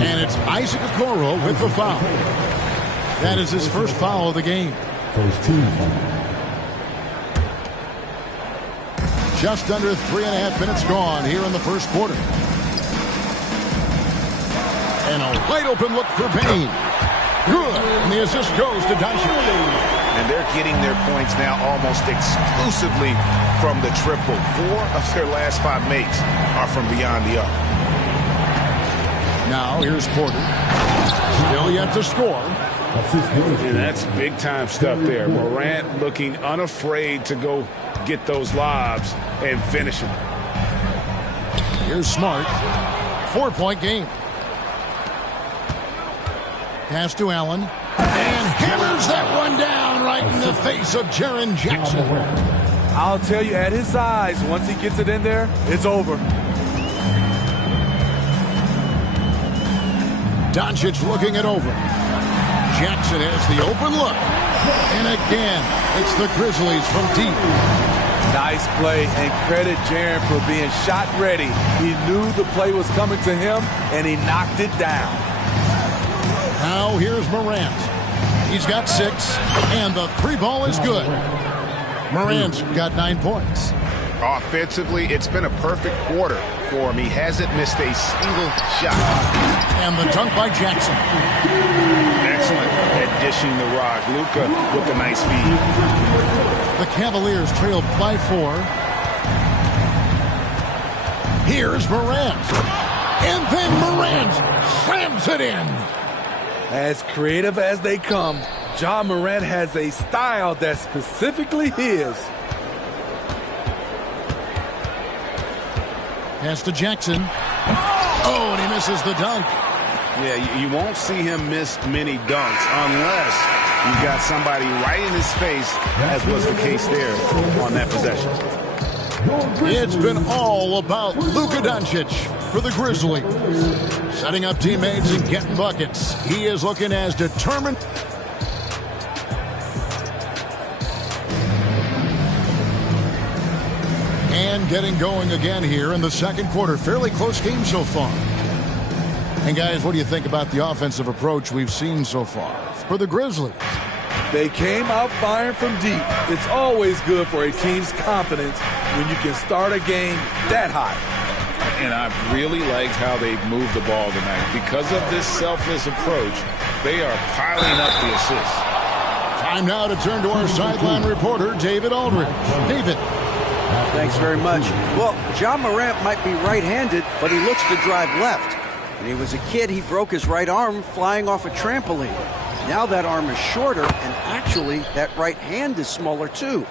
And it's Isaac Okoro with the foul. That is his first foul of the game. First team foul. Just under 3.5 minutes gone here in the first quarter. And a wide open look for Bain. Good. And the assist goes to Doncic. And they're getting their points now almost exclusively from the triple. 4 of their last 5 makes are from beyond the arc. Now here's Porter. Still yet to score. And that's big time stuff there. Morant looking unafraid to go get those lobs and finish them. Here's Smart. 4-point game. Pass to Allen. And hammers that one down right in the face of Jaren Jackson. I'll tell you, at his size, once he gets it in there, it's over. Doncic looking it over. Jackson has the open look. And again, it's the Grizzlies from deep. Nice play, and credit Jaren for being shot ready. He knew the play was coming to him, and he knocked it down. Now here's Morant. He's got 6, and the 3 ball is good. Morant's got 9 points. Offensively, it's been a perfect quarter for him. He hasn't missed a single shot. And the dunk by Jackson. Excellent at dishing the rock. Luka with a nice feed. The Cavaliers trail by 4. Here's Morant. And then Morant slams it in. As creative as they come, Ja Morant has a style that's specifically his. Pass to Jackson. Oh, and he misses the dunk. Yeah, you won't see him miss many dunks unless you've got somebody right in his face, as was the case there on that possession. It's been all about Luka Doncic for the Grizzlies. Setting up teammates and getting buckets. He is looking as determined. And getting going again here in the second quarter. Fairly close game so far. And guys, what do you think about the offensive approach we've seen so far for the Grizzlies? They came out firing from deep. It's always good for a team's confidence when you can start a game that high. And I've really liked how they've moved the ball tonight. Because of this selfless approach, they are piling up the assists. Time now to turn to our sideline reporter, David Aldridge. David. Thanks very much. Well, Ja Morant might be right-handed, but he looks to drive left. When he was a kid, he broke his right arm flying off a trampoline. Now that arm is shorter, and actually, that right hand is smaller too.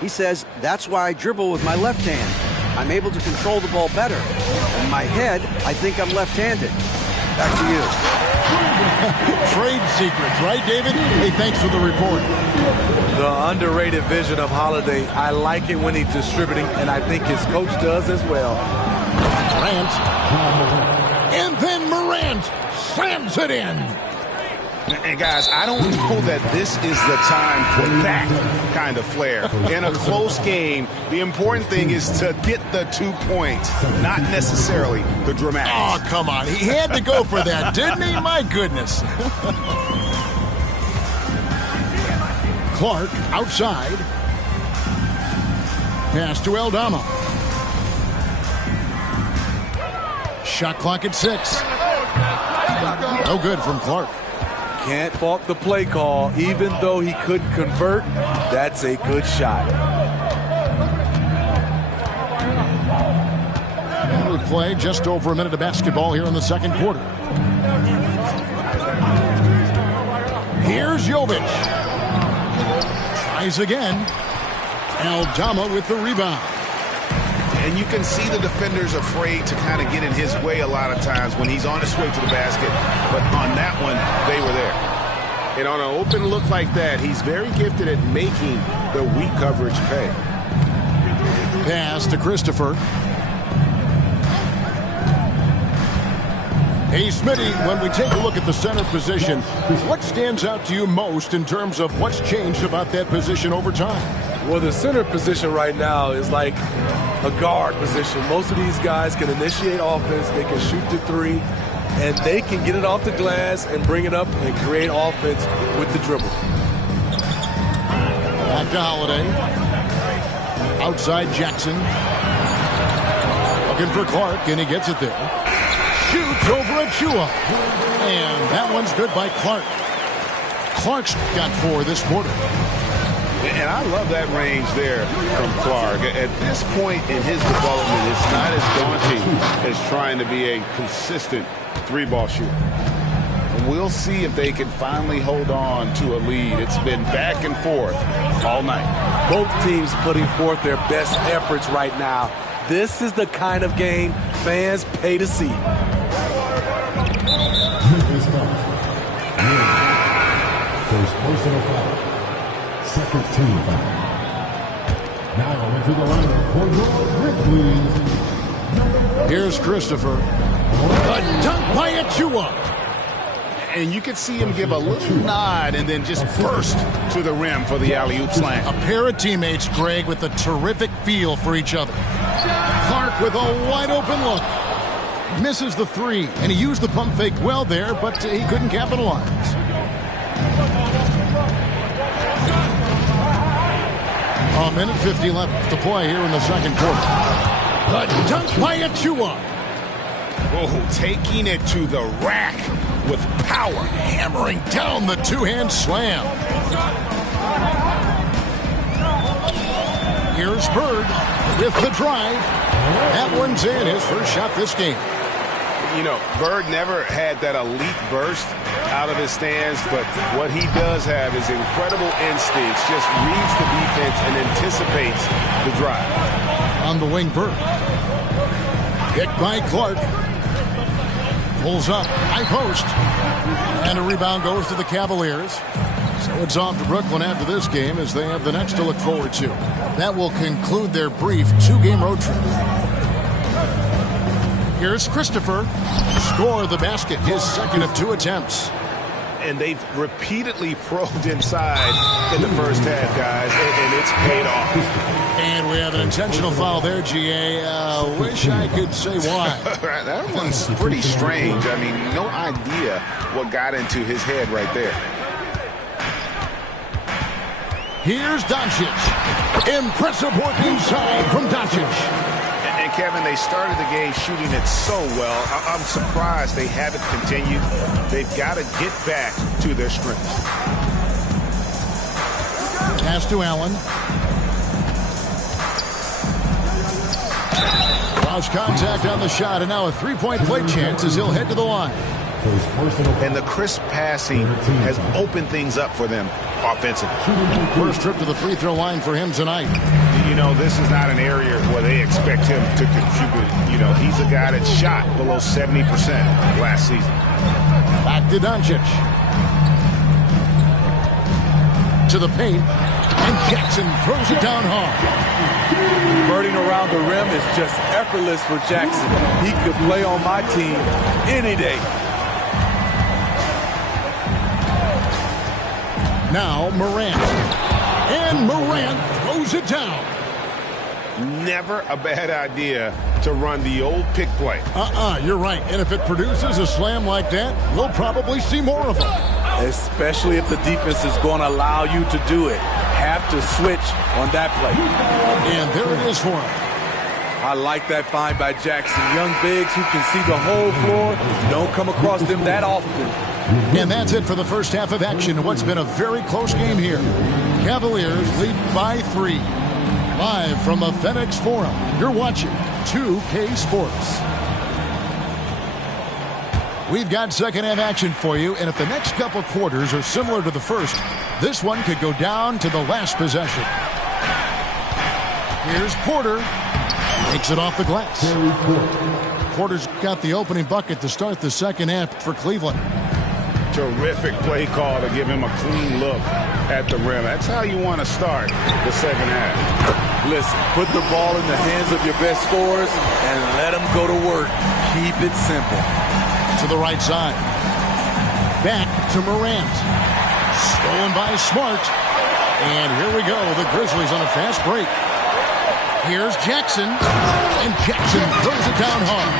He says, that's why I dribble with my left hand. I'm able to control the ball better. In my head, I think I'm left-handed. Back to you. Trade secrets, right, David? Hey, thanks for the report. The underrated vision of Holiday. I like it when he's distributing, and I think his coach does as well. Morant. And then Morant slams it in. And guys, I don't know that this is the time for that kind of flair. In a close game, the important thing is to get the 2 points, not necessarily the dramatics. Oh, come on. He had to go for that, didn't he? My goodness. Clark outside. Pass to Aldama. Shot clock at 6. No good from Clark. Can't fault the play call. Even though he couldn't convert, that's a good shot. And we play just over a minute of basketball here in the second quarter. Here's Jovic. Tries again. Aldama with the rebound. And you can see the defenders afraid to kind of get in his way a lot of times when he's on his way to the basket. But on that one, they were there. And on an open look like that, he's very gifted at making the weak coverage pay. Pass to Christopher. Hey, Smitty, when we take a look at the center position, what stands out to you most in terms of what's changed about that position over time? Well, the center position right now is like a guard position. Most of these guys can initiate offense, they can shoot the three, and they can get it off the glass and bring it up and create offense with the dribble. Back to Holiday. Outside Jackson. Looking for Clark, and he gets it there. Shoots over Achua. And that one's good by Clark. Clark's got 4 this quarter. And I love that range there from Clark. At this point in his development, it's not as daunting as trying to be a consistent three-ball shooter. We'll see if they can finally hold on to a lead. It's been back and forth all night. Both teams putting forth their best efforts right now. This is the kind of game fans pay to see. First personal foul. Second team foul. Now into the lineup for your Grizzlies. Here's Christopher. A dunk by Achua. And you could see him give a little nod and then just burst to the rim for the alley-oop slam. A pair of teammates, Greg, with a terrific feel for each other. Clark with a wide-open look. Misses the 3, and he used the pump fake well there, but he couldn't capitalize. A minute 50 left to play here in the second quarter. A dunk by Achua. Oh, taking it to the rack with power. Hammering down the two-hand slam. Here's Bird with the drive. That one's in, his first shot this game. You know, Bird never had that elite burst out of his stance, but what he does have is incredible instincts, just reads the defense and anticipates the drive. On the wing, Bird. Picked by Clark. Pulls up, high post. And a rebound goes to the Cavaliers. So it's off to Brooklyn after this game as they have the next to look forward to. That will conclude their brief 2-game road trip. Here's Christopher. Score the basket, his second of 2 attempts. And they've repeatedly probed inside in the first half, guys, and it's paid off. And we have an intentional foul there, GA. Wish I could say why. That one's pretty strange. I mean, no idea what got into his head right there. Here's Doncic. Impressive work inside from Doncic. And Kevin, they started the game shooting it so well. I'm surprised they haven't continued. They've got to get back to their strengths. Pass to Allen. Lost contact on the shot, and now a three-point play chance as he'll head to the line. And the crisp passing has opened things up for them offensively. First trip to the free throw line for him tonight. You know, this is not an area where they expect him to contribute. You know, he's a guy that shot below 70% last season. Back to Doncic. To the paint. And Jackson throws it down hard. Converting around the rim is just effortless for Jackson. He could play on my team any day. Now Morant. And Morant throws it down. Never a bad idea to run the old pick play. You're right. And if it produces a slam like that, we'll probably see more of them. especially if the defense is going to allow you to do it. Have to switch on that play. And there it is for him. I like that find by Jackson. Young bigs who can see the whole floor. Don't come across them that often. And that's it for the first half of action in what's been a very close game here. Cavaliers lead by 3. Live from the FedEx Forum, you're watching 2K Sports. We've got second half action for you, and if the next couple quarters are similar to the first, this one could go down to the last possession. Here's Porter. Takes it off the glass. Porter's got the opening bucket to start the second half for Cleveland. Terrific play call to give him a clean look at the rim. That's how you want to start the second half. Listen, put the ball in the hands of your best scorers and let them go to work. Keep it simple. To the right side. Back to Morant. Stolen by Smart. And here we go. The Grizzlies on a fast break. Here's Jackson. And Jackson throws it down hard.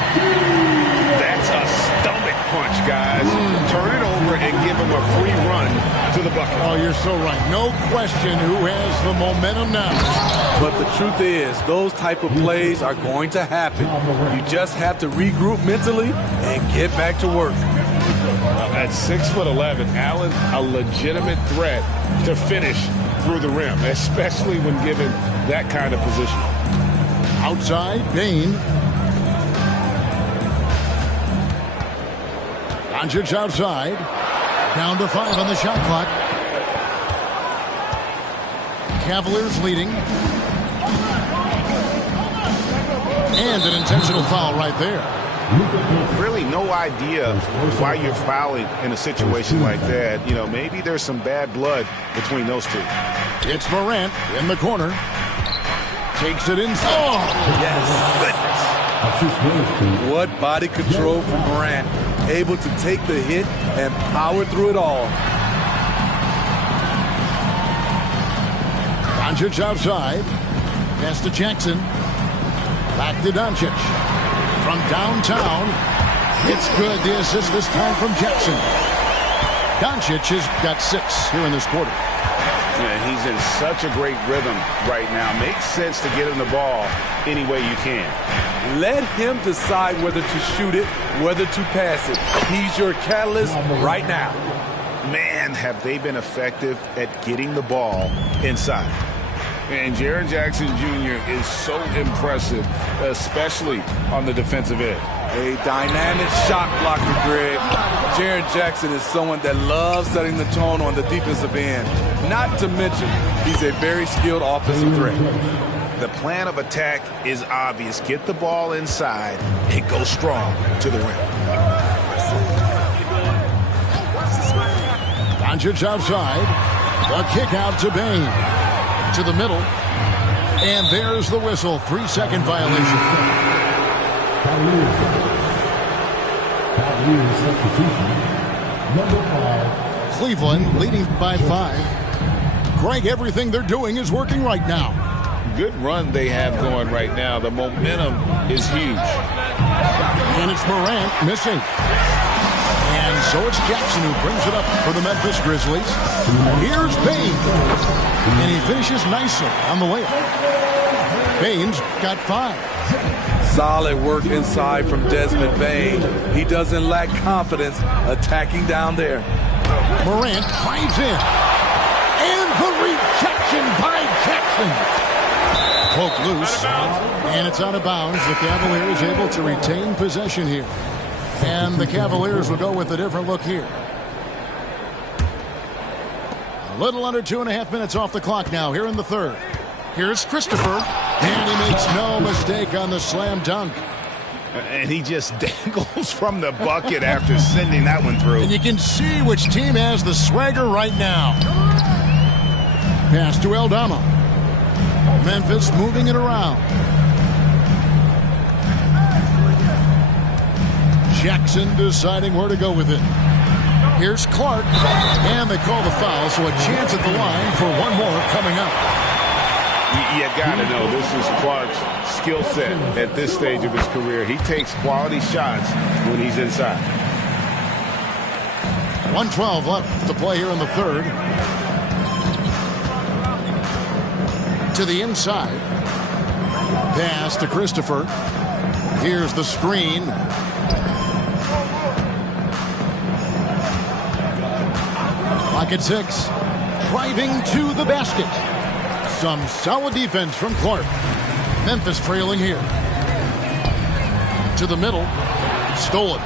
That's a stomach punch, guys. Turn it over and give him a free run to the bucket. Oh, you're so right. No question who has the momentum now. But the truth is, those type of plays are going to happen. You just have to regroup mentally and get back to work. At 6'11", Allen, a legitimate threat to finish through the rim, especially when given that kind of position. Outside, Bain. Doncic outside. Down to 5 on the shot clock. Cavaliers leading. And an intentional foul right there. Really no idea why you're fouling in a situation like that. You know, maybe there's some bad blood between those two. It's Morant in the corner. Takes it in. Oh, yes. What body control from Morant. Able to take the hit and power through it all. Doncic outside. Pass to Jackson. Back to Doncic. From downtown. It's good. The assist this time from Jackson. Doncic has got 6 here in this quarter. Yeah, he's in such a great rhythm right now. Makes sense to get him the ball any way you can. Let him decide whether to shoot it, whether to pass it. He's your catalyst right now. Man, have they been effective at getting the ball inside. And Jaren Jackson Jr. is so impressive, especially on the defensive end. A dynamic shot blocker, Greg. Jaren Jackson is someone that loves setting the tone on the defensive end. Not to mention, he's a very skilled offensive threat. The plan of attack is obvious. Get the ball inside and go strong to the rim. Doncic outside. The kick out to Bain. To the middle. And there's the whistle. 3-second violation. Cleveland leading by 5. Greg, everything they're doing is working right now. Good run they have going right now. The momentum is huge. And it's Morant missing. And so it's Jackson who brings it up for the Memphis Grizzlies. Here's Bain. And he finishes nicely on the layup. Bain's got 5. Solid work inside from Desmond Bain. He doesn't lack confidence attacking down there. Morant drives in. And the rejection by Jackson. Poke loose. And it's out of bounds. The Cavaliers able to retain possession here. And the Cavaliers will go with a different look here. A little under 2.5 minutes off the clock now here in the third. Here's Christopher. And he makes no mistake on the slam dunk. And he just dangles from the bucket after sending that one through. And you can see which team has the swagger right now. Pass to Aldama. Memphis moving it around. Jackson deciding where to go with it. Here's Clark. And they call the foul, so a chance at the line for one more coming up. You gotta know this is Clark's skill set at this stage of his career. He takes quality shots when he's inside. 1:12 left to play here in the third. To the inside. Pass to Christopher. Here's the screen. Clock at 6. Driving to the basket. Some solid defense from Clark. Memphis trailing here. To the middle. Stolen.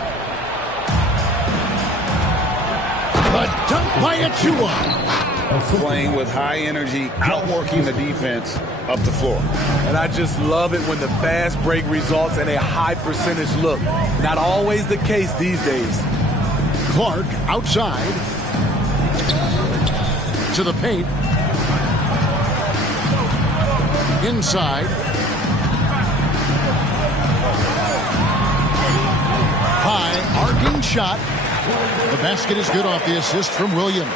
A dunk by Achua. Playing with high energy, outworking the defense up the floor. And I just love it when the fast break results in a high percentage look. Not always the case these days. Clark outside. To the paint. Inside. High arcing shot. The basket is good off the assist from Williams.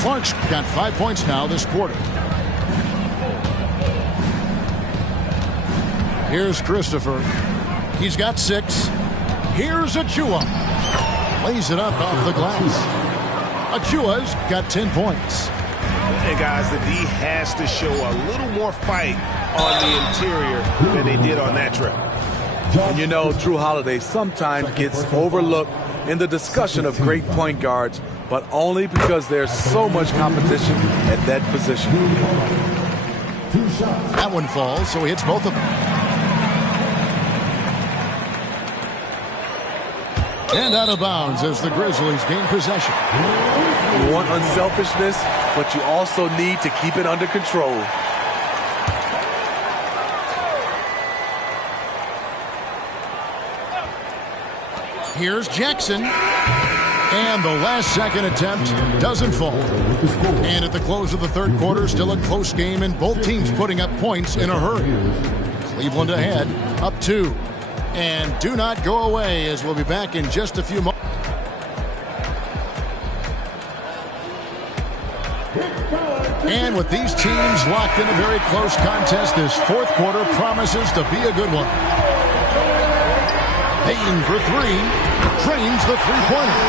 Clark's got 5 points now this quarter. Here's Christopher. He's got 6. Here's Achua. Lays it up off the glass. Achua's got 10 points. And guys, the D has to show a little more fight on the interior than they did on that trip. And you know, Drew Holiday sometimes gets overlooked in the discussion of great point guards, but only because there's so much competition at that position. That one falls, so he hits both of them. And out of bounds as the Grizzlies gain possession. You want unselfishness, but you also need to keep it under control. Here's Jackson. And the last second attempt doesn't fall. And at the close of the third quarter, still a close game, and both teams putting up points in a hurry. Cleveland ahead, up 2. And do not go away, as we'll be back in just a few moments. And with these teams locked in a very close contest, this fourth quarter promises to be a good one. Bain for 3. Drains the three-pointer.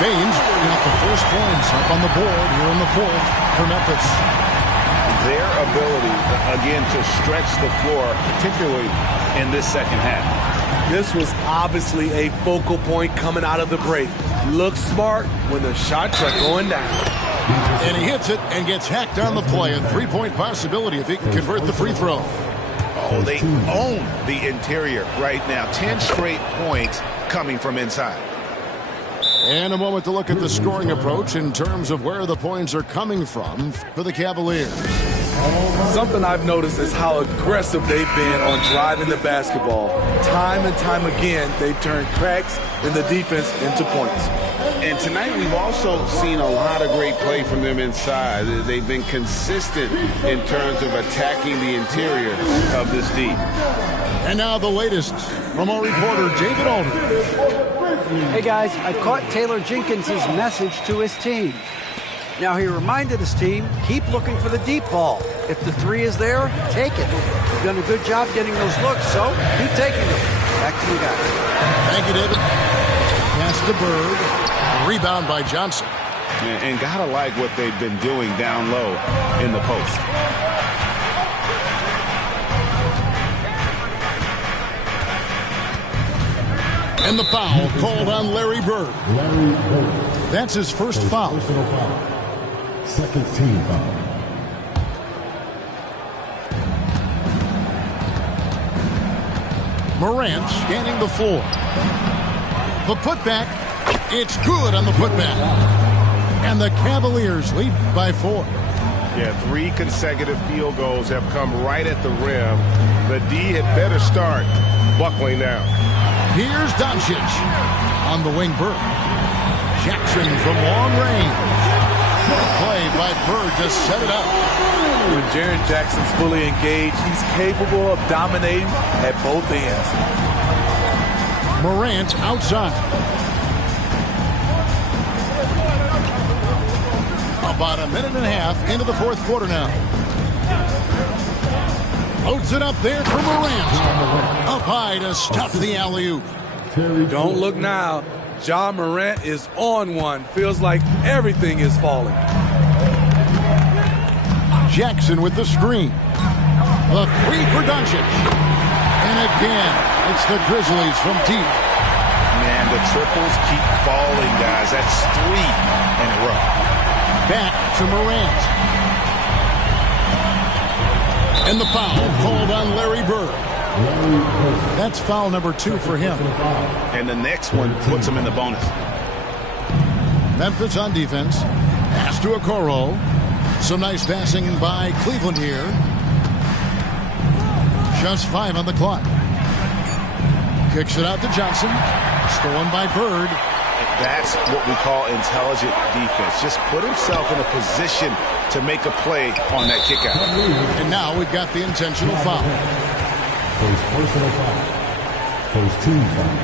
Baines got the first points up on the board here in the fourth for Memphis. Their ability, again, to stretch the floor, particularly in this second half. This was obviously a focal point coming out of the break. Looks smart when the shots are going down. And he hits it and gets hacked on the play. A three-point possibility if he can convert the free throw. Oh, they own the interior right now. 10 straight points coming from inside. And a moment to look at the scoring approach in terms of where the points are coming from for the Cavaliers. Something I've noticed is how aggressive they've been on driving the basketball. Time and time again, they've turned cracks in the defense into points. And tonight we've also seen a lot of great play from them inside. They've been consistent in terms of attacking the interior of this D. And now the latest from our reporter, David Aldridge. Hey guys, I caught Taylor Jenkins' message to his team. Now he reminded his team, keep looking for the deep ball. If the three is there, take it. You've done a good job getting those looks, so keep taking them. Back to you guys. Thank you, David. Pass to Bird. Rebound by Johnson. And gotta like what they've been doing down low in the post. And the foul called on Larry Bird. That's his first foul. Second team foul. Morant scanning the floor. The putback. It's good on the putback. And the Cavaliers lead by 4. Yeah, 3 consecutive field goals have come right at the rim. The D had better start buckling now. Here's Doncic on the wing. Bird. Jackson from long range. Play by Bird to set it up. When Jaren Jackson's fully engaged, he's capable of dominating at both ends. Morant outside. About a minute and a half into the fourth quarter now. Loads it up there for Morant. Up high to stop the alley-oop. Don't look now. Ja Morant is on one. Feels like everything is falling. Jackson with the screen. The three for Doncic. And again, it's the Grizzlies from deep. Man, the triples keep falling, guys. That's 3 in a row. Back to Morant. And the foul called on Larry Bird. That's foul number 2 for him. And the next one puts him in the bonus. Memphis on defense. Pass to Okoro. Some nice passing by Cleveland here. Just 5 on the clock. Kicks it out to Johnson. Stolen by Bird. That's what we call intelligent defense. Just put himself in a position to make a play on that kick out. And now we've got the intentional foul. First personal foul. First team foul.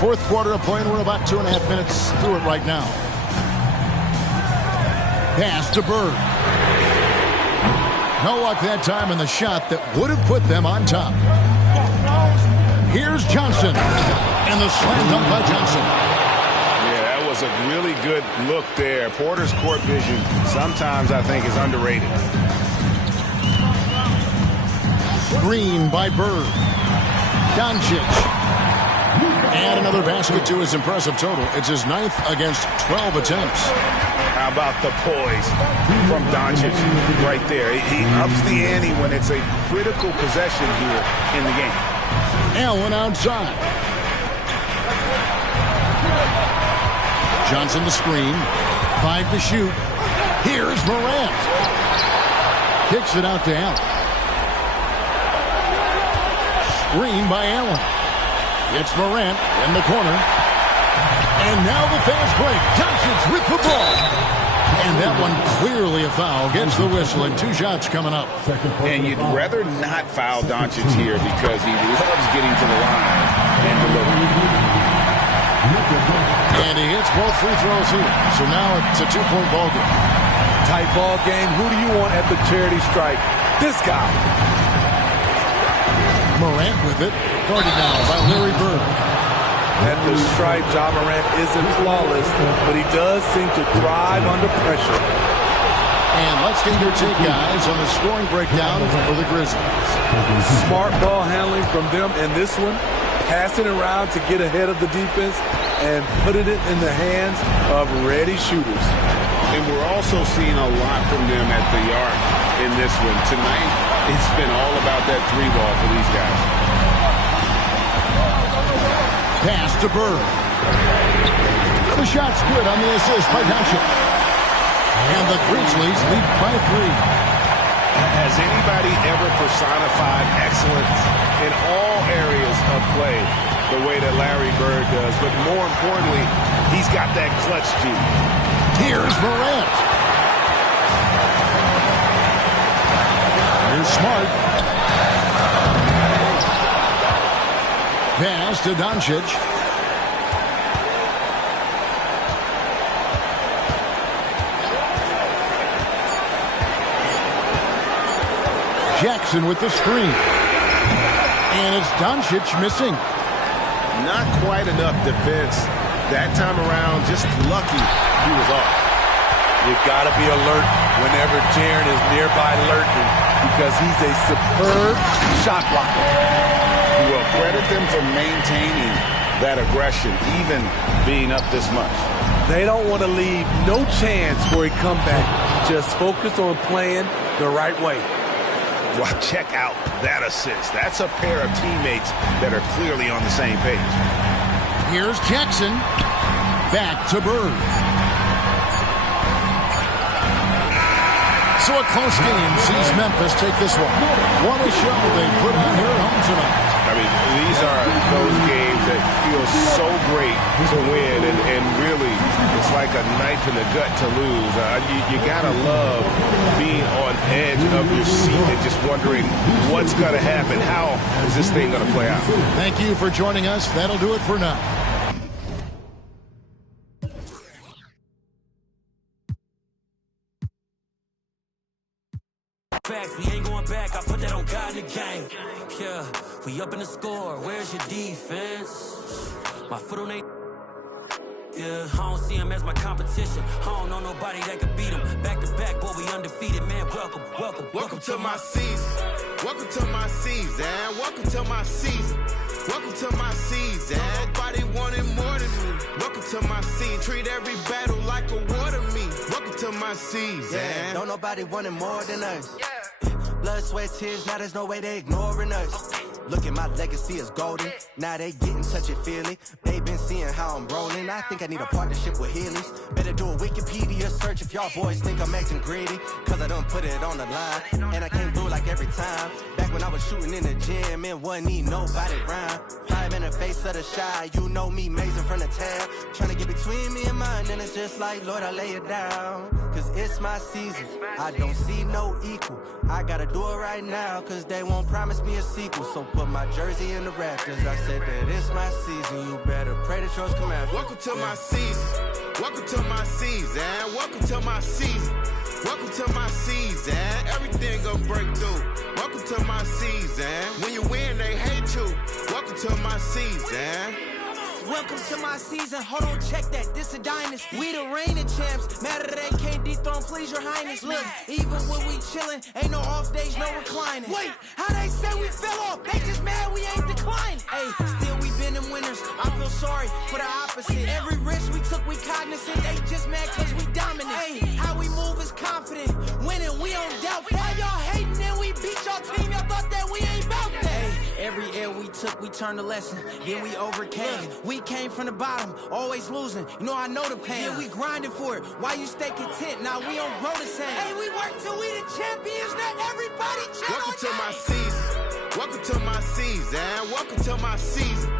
Fourth quarter of play, and we're about 2.5 minutes through it right now. Pass to Bird. No luck that time in the shot that would have put them on top. Here's Johnson. And the slam dunk by Johnson. Yeah, that was a really good look there. Porter's court vision sometimes I think is underrated. Screen by Bird. Doncic. And another basket to his impressive total. It's his 9th against 12 attempts. How about the poise from Doncic right there? He ups the ante when it's a critical possession here in the game. Allen outside. Johnson the screen. 5 to shoot. Here's Morant. Kicks it out to Allen. Screen by Allen. It's Morant in the corner. And now the fast break. Doncic with the ball. And that one clearly a foul. Gets the whistle and 2 shots coming up. And you'd rather not foul Doncic here because he loves getting to the line and delivering. And he hits both free throws here. So now it's a 2-point ball game. Tight ball game. Who do you want at the charity stripe? This guy. Morant with it. Guarded now by Larry Bird. At the stripe, Ja Morant isn't flawless, but he does seem to thrive under pressure. And let's get your take, guys, on the scoring breakdown for the Grizzlies. Smart ball handling from them in this one. Passing around to get ahead of the defense and putting it in the hands of ready shooters. And we're also seeing a lot from them at the arc in this one. Tonight, it's been all about that 3-ball for these guys. Pass to Bird. The shot's good on the assist by Doncic. And the Grizzlies lead by 3. Has anybody ever personified excellence in all areas of play the way that Larry Bird does? But more importantly, he's got that clutch gene. Here's Morant. Here's Smart. Pass to Doncic. Jackson with the screen. And it's Doncic missing. Not quite enough defense that time around. Just lucky he was off. You've got to be alert whenever Jaren is nearby lurking because he's a superb shot blocker. Well, credit them for maintaining that aggression, even being up this much. They don't want to leave no chance for a comeback. Just focus on playing the right way. Well, check out that assist. That's a pair of teammates that are clearly on the same page. Here's Jackson. Back to Bird. So a close game sees Memphis take this one. What a show they put on here at home tonight. I mean, these are those games that feel so great to win, and really, it's like a knife in the gut to lose. You gotta love being on edge of your seat and just wondering what's gonna happen. How is this thing gonna play out? Thank you for joining us. That'll do it for now. We ain't going back, I put that on God in the game. Yeah. We up in the score, where's your defense? My foot on they. Yeah, I don't see him as my competition. I don't know nobody that could beat him. Back to back, boy, we undefeated, man. Welcome to my season. Welcome to my season. Welcome to my season. Welcome to my season. Nobody wanted more than me. Welcome to my season. Treat every battle like a war to me. Welcome to my season. Yeah, don't nobody want it more than us. Blood, sweat, tears, now there's no way they ignoring us. Look at my legacy is golden. Now they getting touchy-feely. They been seeing how I'm rolling. I think I need a partnership with Healy's. Better do a Wikipedia search if y'all boys think I'm acting greedy. Cause I done put it on the line. And I came through like every time. Back when I was shooting in the gym and wasn't need nobody round. 5 in the face of the shy. You know me, maze in front of town. Trying to get between me and mine. And it's just like, Lord, I lay it down. Cause it's my season. I don't see no equal. I gotta do it right now. Cause they won't promise me a sequel. So put my jersey in the rafters. I said that it's my season. You better pray that yours come after. Welcome to my season. Welcome to my season. Welcome to my season. Welcome to my season. Everything gonna break through. Welcome to my season. When you win, they hate you. Welcome to my season. Welcome to my season. Hold on, check that. This a dynasty. We the reigning champs. Matter they can't dethrone, please your highness. Look, even when we chillin', ain't no off days, no reclining. Wait, how they say we fell off? They just mad we ain't declining. Hey, still we been in winners. I feel sorry for the opposite. Every risk we took, we cognizant. They just mad cause we dominant. Hey, how we move is confident. Winning, we don't doubt. Why y'all hating and we beat y'all team? Y'all thought that we ain't bout that. Hey, every L we took, we turned a lesson. Then we overcame. We came from the bottom, always losing. You know I know the pain. Yeah, we grinding for it. Why you stay content? Now we don't grow the same. Hey, we work till we the champions. Not everybody chill. Welcome to my season. Welcome to my season. Welcome to my season.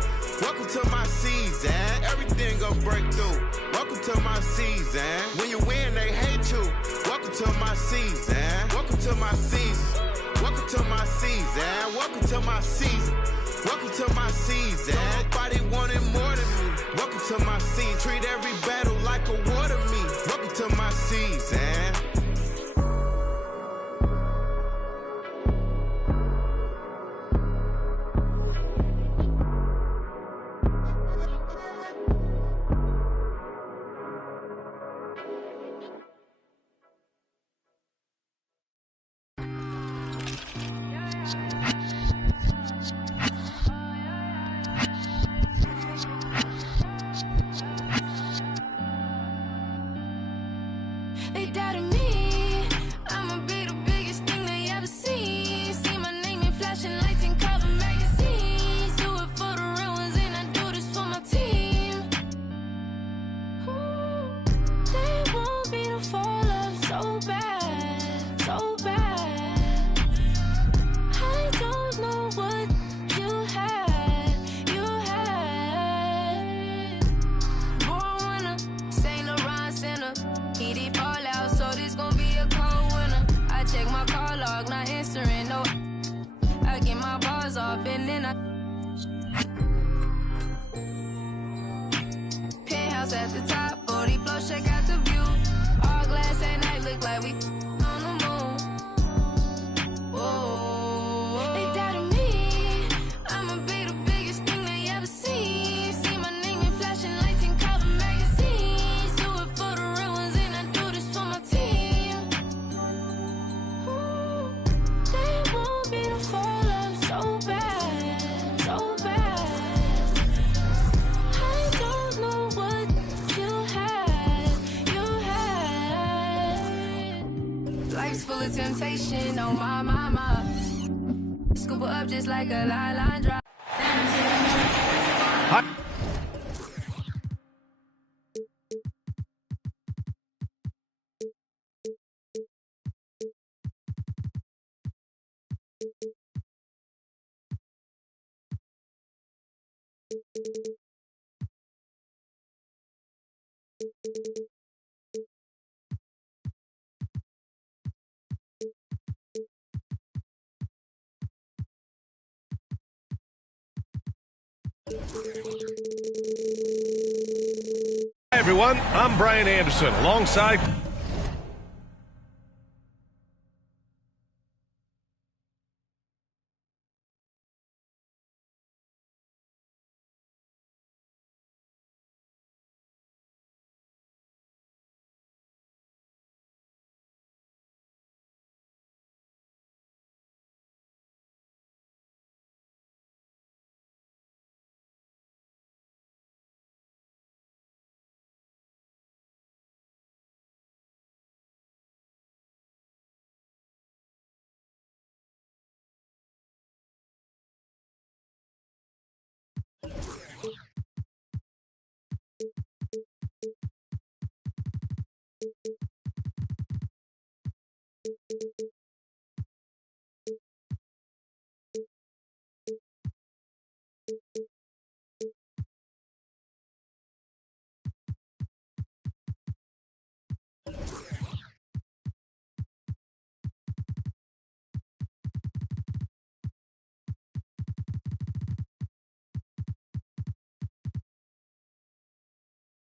Welcome to my season. Everything gonna break through. Welcome to my season. When you win, they hate you. Welcome to my season. Welcome to my season. Welcome to my season. Welcome to my season. Welcome to my season. Nobody wanted more than me. Welcome to my season. Treat every battle like a war to me. Welcome to my season. They doubted me. I'ma be the biggest thing they ever seen. See my name in flashing lights and cover magazines. Do it for the real ones and I do this for my team. They want me to fall off so bad, so bad. I don't know what you had, you had. Born winner, Saint Laurent center. He fall out, so this gon' be a cold winter. I check my call log, not answering, no. I get my bars off and then I penthouse at the top, 40 floors, check out the view. All glass at night, look like we on the moon. Whoa, they doubted me. I'ma be the biggest thing they ever seen. See my name in flashing lights and cover magazines. Do it for the real ones and I do this for my team. They want me to fall off so bad, so bad. I don't know what you had, you had. Life's full of temptation, oh my, my, my. Scoop her up just like a line drop. Hi, everyone. I'm Brian Anderson alongside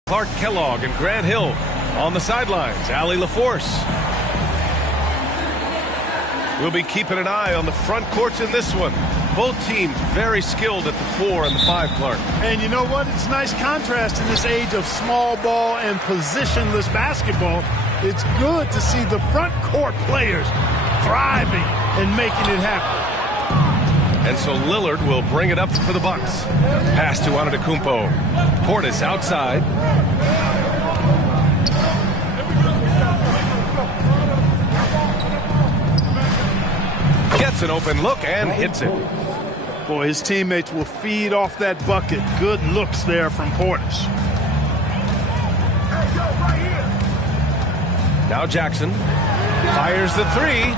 Clark Kellogg and Grant Hill on the sidelines. Allie LaForce. We'll be keeping an eye on the front courts in this one. Both teams very skilled at the 4 and the 5, Clark. And you know what? It's a nice contrast in this age of small ball and positionless basketball. It's good to see the front court players thriving and making it happen. And so Lillard will bring it up for the Bucks. Pass to Antetokounmpo. Portis outside. Gets an open look and hits it. Boy, his teammates will feed off that bucket. Good looks there from Portis. Now Jackson fires the 3.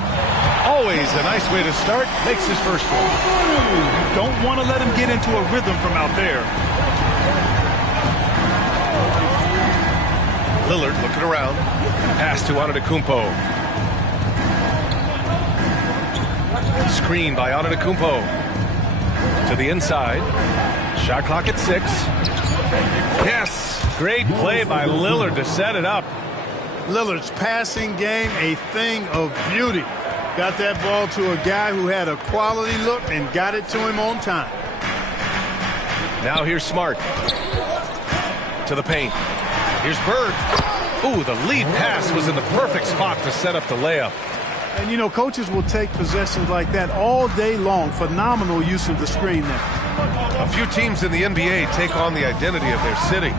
Always a nice way to start. Makes his first one. Don't want to let him get into a rhythm from out there. Lillard looking around. Pass to Antetokounmpo. Screen by Antetokounmpo. To the inside. Shot clock at 6. Yes! Great play by Lillard to set it up. Lillard's passing game, a thing of beauty. Got that ball to a guy who had a quality look and got it to him on time. Now here's Smart. To the paint. Here's Bird. Ooh, the lead pass was in the perfect spot to set up the layup. And, you know, coaches will take possessions like that all day long. Phenomenal use of the screen there. A few teams in the NBA take on the identity of their city.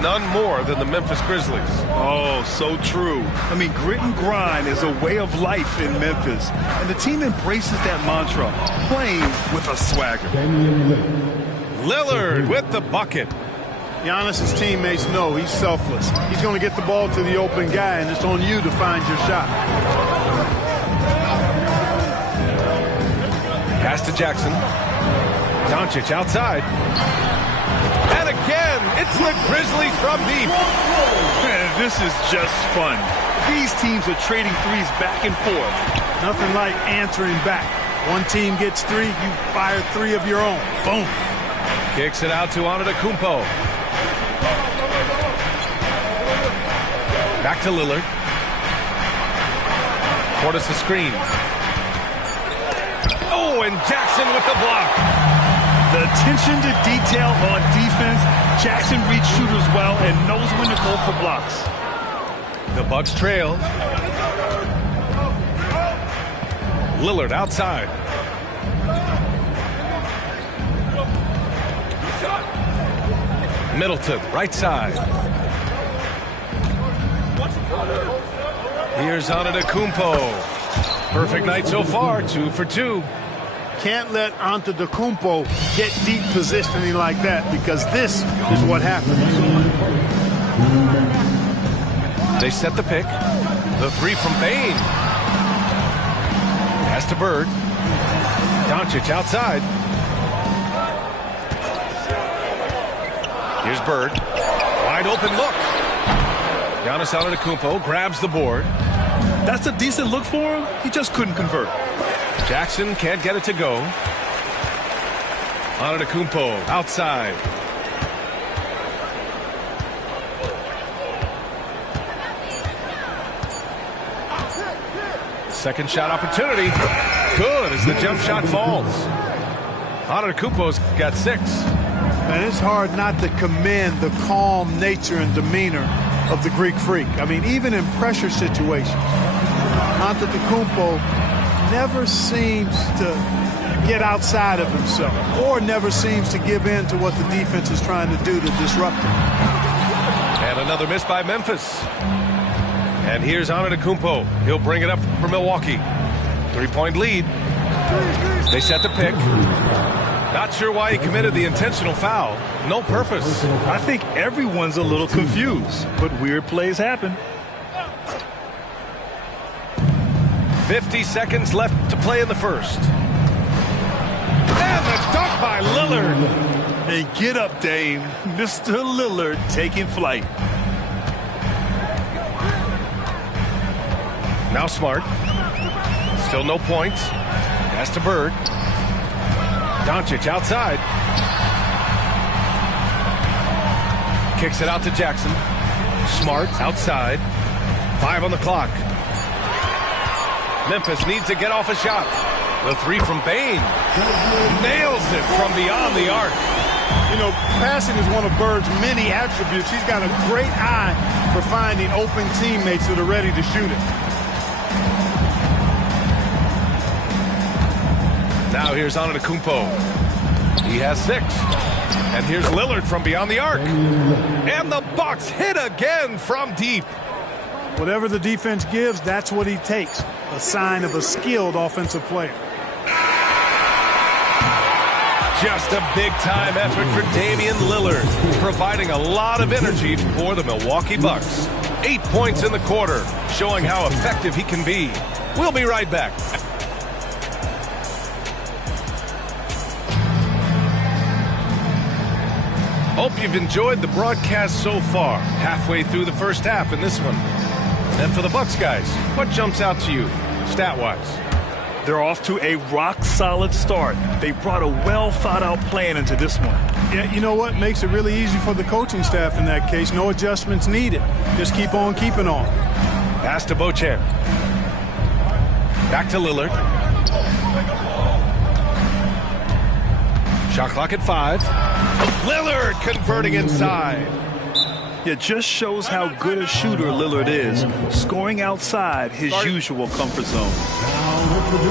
None more than the Memphis Grizzlies. Oh, so true. I mean, grit and grind is a way of life in Memphis. And the team embraces that mantra, playing with a swagger. Lillard with the bucket. Giannis's teammates know he's selfless. He's going to get the ball to the open guy, and it's on you to find your shot. Pass to Jackson. Doncic outside. And again, it's the Grizzlies from deep. Man, this is just fun. These teams are trading threes back and forth. Nothing like answering back. One team gets 3, you fire 3 of your own. Boom. Kicks it out to Antetokounmpo. Back to Lillard. Portis the screen. Oh, and Jackson with the block. The attention to detail on defense. Jackson reads shooters well and knows when to go for blocks. The Bucks trail. Lillard outside. Middleton, right side. Here's Antetokounmpo. Perfect night so far, 2 for 2. Can't let Antetokounmpo get deep positioning like that, because this is what happens. They set the pick. The 3 from Bane. Pass to Bird. Doncic outside. Here's Bird. Wide open look. Giannis Antetokounmpo grabs the board. That's a decent look for him. He just couldn't convert. Jackson can't get it to go. Antetokounmpo outside. Second shot opportunity. Good as the jump shot falls. Antetokounmpo's got 6. And it's hard not to commend the calm nature and demeanor of the Greek Freak. I mean, even in pressure situations, Antetokounmpo never seems to get outside of himself or never seems to give in to what the defense is trying to do to disrupt him. And another miss by Memphis. And here's Antetokounmpo. He'll bring it up for Milwaukee. 3-point lead. They set the pick. Not sure why he committed the intentional foul. No purpose. I think everyone's a little confused, but weird plays happen. 50 seconds left to play in the first. And the dunk by Lillard. And get up, Dame. Mr. Lillard taking flight. Now Smart. Still no points. Pass to Bird. Doncic outside. Kicks it out to Jackson. Smart outside. 5 on the clock. Memphis needs to get off a shot. The three from Bane. Nails it from beyond the arc. You know, passing is one of Bird's many attributes. He's got a great eye for finding open teammates that are ready to shoot it. Now here's Antetokounmpo. He has 6. And here's Lillard from beyond the arc. And the Bucks hit again from deep. Whatever the defense gives, that's what he takes. A sign of a skilled offensive player. Just a big-time effort for Damian Lillard, providing a lot of energy for the Milwaukee Bucks. 8 points in the quarter, showing how effective he can be. We'll be right back. Hope you've enjoyed the broadcast so far. Halfway through the first half in this one. And for the Bucks guys, what jumps out to you, stat-wise? They're off to a rock-solid start. They brought a well-thought-out plan into this one. Yeah, you know what? Makes it really easy for the coaching staff in that case. No adjustments needed. Just keep on keeping on. Pass to Beauchamp. Back to Lillard. Shot clock at 5. Lillard converting inside. It just shows how good a shooter Lillard is, scoring outside his usual comfort zone.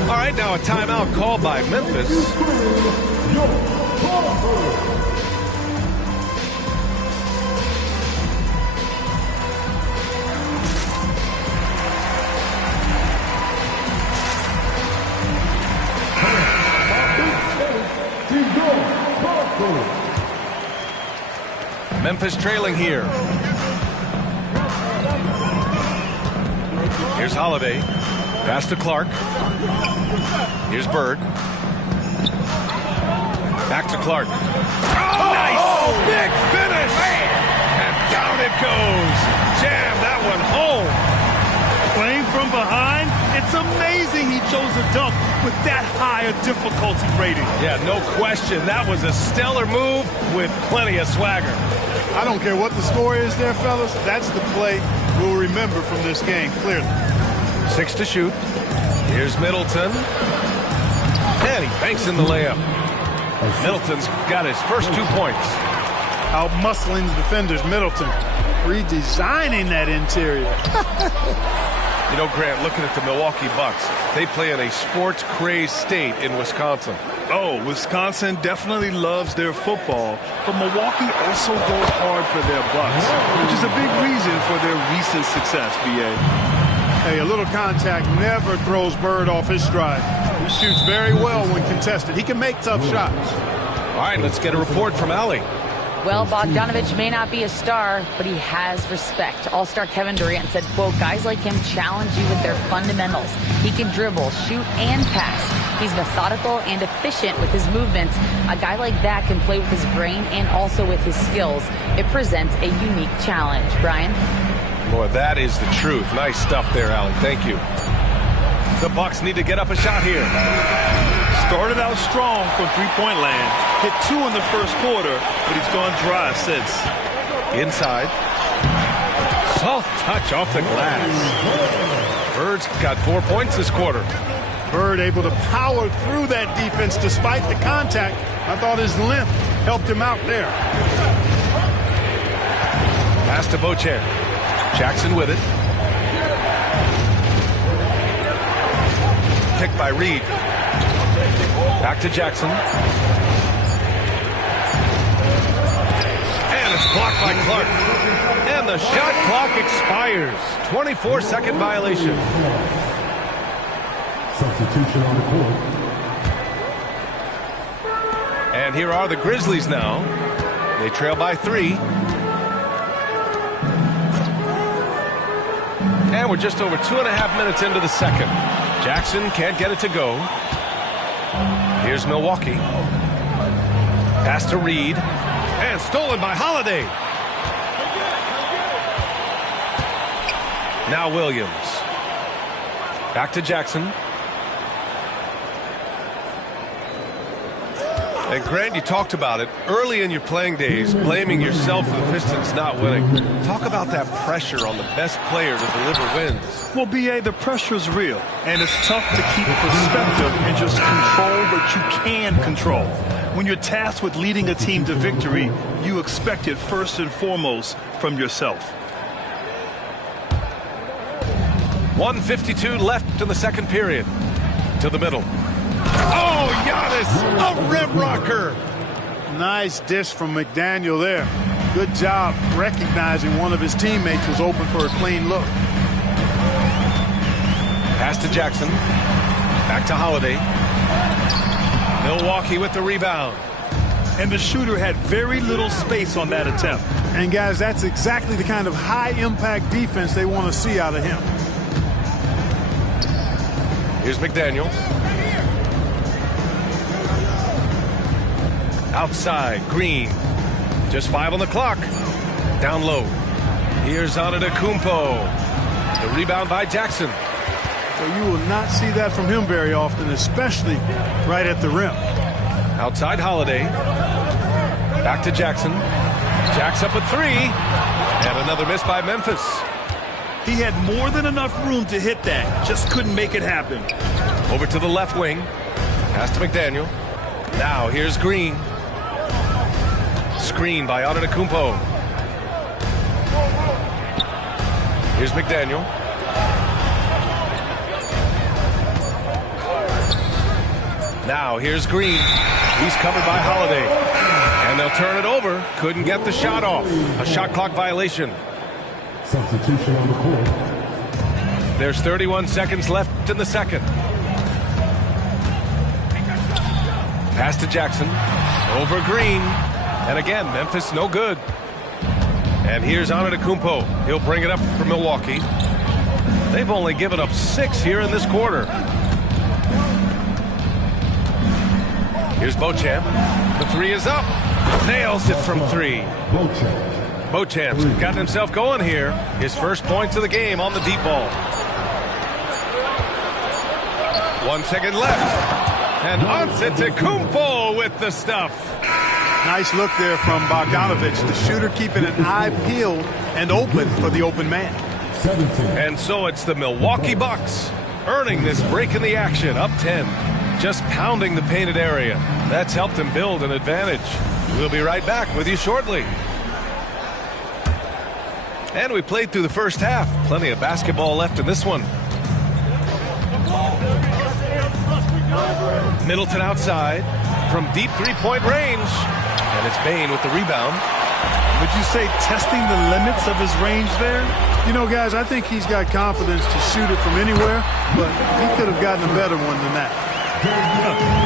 All right, now a timeout called by Memphis. Memphis trailing here. Here's Holiday. Pass to Clark. Here's Bird. Back to Clark. Oh, nice! Big finish! And down it goes. Jam that one home. Playing from behind, it's amazing he chose a dunk with that high a difficulty rating. Yeah, no question. That was a stellar move with plenty of swagger. I don't care what the score is there, fellas. That's the play we'll remember from this game, clearly. 6 to shoot. Here's Middleton. And he banks in the layup. Middleton's got his first 2 points. Out-muscling the defenders. Middleton redesigning that interior. You know, Grant, looking at the Milwaukee Bucks, they play in a sports-crazed state in Wisconsin. Oh, Wisconsin definitely loves their football, but Milwaukee also goes hard for their Bucks, which is a big reason for their recent success, B.A. Hey, a little contact never throws Bird off his stride. He shoots very well when contested. He can make tough shots. All right, let's get a report from Allie. Well, Bogdanovich may not be a star, but he has respect. All-star Kevin Durant said, quote, guys like him challenge you with their fundamentals. He can dribble, shoot, and pass. He's methodical and efficient with his movements. A guy like that can play with his brain and also with his skills. It presents a unique challenge. Brian? Boy, that is the truth. Nice stuff there, Allie. Thank you. The Bucks need to get up a shot here. Started out strong from three-point land. Hit 2 in the first quarter, but he's gone dry since. Inside. Soft touch off the glass. Bird's got 4 points this quarter. Bird able to power through that defense despite the contact. I thought his length helped him out there. Pass to Beauchamp. Jackson with it. Kicked by Reed. Back to Jackson. And it's blocked by Clark. And the shot clock expires. 24-second violation. Substitution on the court. And here are the Grizzlies now. They trail by 3. And we're just over 2.5 minutes into the second. Jackson can't get it to go. Here's Milwaukee. Pass to Reed. And stolen by Holiday. Now Williams. Back to Jackson. And Grant, you talked about it early in your playing days, blaming yourself for the Pistons not winning. Talk about that pressure on the best player to deliver wins. Well, B.A., the pressure is real, and it's tough to keep perspective and just control what you can control. When you're tasked with leading a team to victory, you expect it first and foremost from yourself. 1:52 left in the second period. To the middle. Oh, Giannis, a rim rocker. Nice dish from McDaniel there. Good job recognizing one of his teammates was open for a clean look. Pass to Jackson. Back to Holiday. Milwaukee with the rebound. And the shooter had very little space on that attempt. And guys, that's exactly the kind of high-impact defense they want to see out of him. Here's McDaniel. Outside, Green. Just 5 on the clock. Down low. Here's Antetokounmpo. The rebound by Jackson. So you will not see that from him very often, especially right at the rim. Outside Holiday. Back to Jackson. Jack's up a 3. And another miss by Memphis. He had more than enough room to hit that. Just couldn't make it happen. Over to the left wing. Pass to McDaniel. Now here's Green. Screen by Antetokounmpo. Here's McDaniel. Now here's Green. He's covered by Holiday. And they'll turn it over. Couldn't get the shot off. A shot clock violation. Substitution on the court. There's 31 seconds left in the second. Pass to Jackson. Over Green. And again, Memphis no good. And here's Antetokounmpo. He'll bring it up for Milwaukee. They've only given up 6 here in this quarter. Here's Beauchamp. The 3 is up. Nails it from 3. Beauchamp's gotten himself going here. His first points of the game on the deep ball. 1 second left. And Antetokounmpo with the stuff. Nice look there from Bogdanovic. The shooter keeping an eye peeled and open for the open man. 17. And so it's the Milwaukee Bucks earning this break in the action, up 10. Just pounding the painted area. That's helped them build an advantage. We'll be right back with you shortly. And we played through the first half. Plenty of basketball left in this one. Middleton outside from deep three-point range. And it's Bane with the rebound. Would you say testing the limits of his range there? You know, guys, I think he's got confidence to shoot it from anywhere, but he could have gotten a better one than that.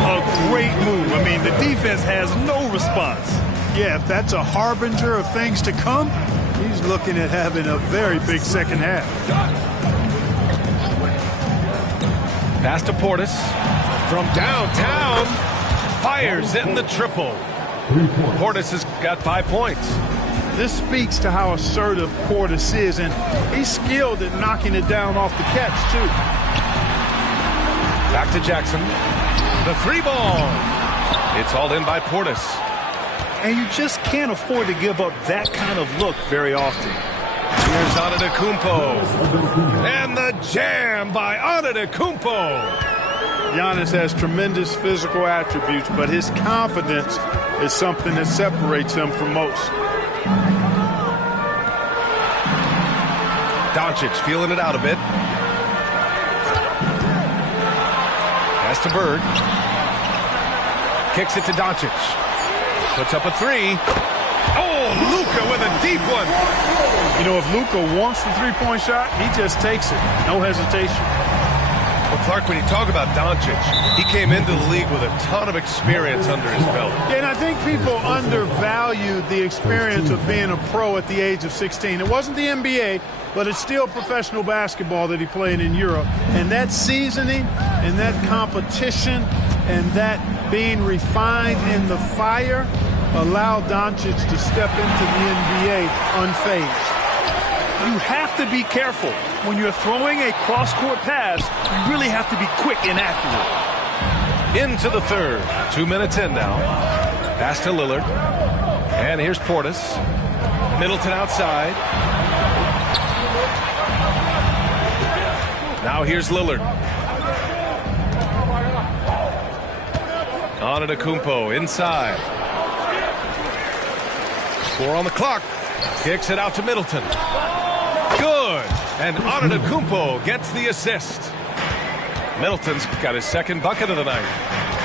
A great move. I mean, the defense has no response. Yeah, if that's a harbinger of things to come, he's looking at having a very big second half. Pass to Portis from downtown. Fires in the triple. Portis has got 5 points. This speaks to how assertive Portis is, and he's skilled at knocking it down off the catch, too. Back to Jackson. The 3 ball. It's hauled in by Portis. And you just can't afford to give up that kind of look very often. Here's Antetokounmpo. And the jam by Antetokounmpo. Giannis has tremendous physical attributes, but his confidence is something that separates him from most. Doncic feeling it out a bit. Pass to Bird. Kicks it to Doncic. Puts up a 3. Oh, Luka with a deep one. You know, if Luka wants the three-point shot, he just takes it. No hesitation. Well, Clark, when you talk about Doncic, he came into the league with a ton of experience under his belt. Yeah, and I think people undervalue the experience of being a pro at the age of 16. It wasn't the NBA, but it's still professional basketball that he played in Europe. And that seasoning and that competition and that being refined in the fire allowed Doncic to step into the NBA unfazed. You have to be careful. When you're throwing a cross-court pass, you really have to be quick and accurate. Into the third. 2 minutes in now. Pass to Lillard. And here's Portis. Middleton outside. Now here's Lillard. Antetokounmpo inside. 4 on the clock. Kicks it out to Middleton. Good. And Antetokounmpo gets the assist. Middleton's got his second bucket of the night.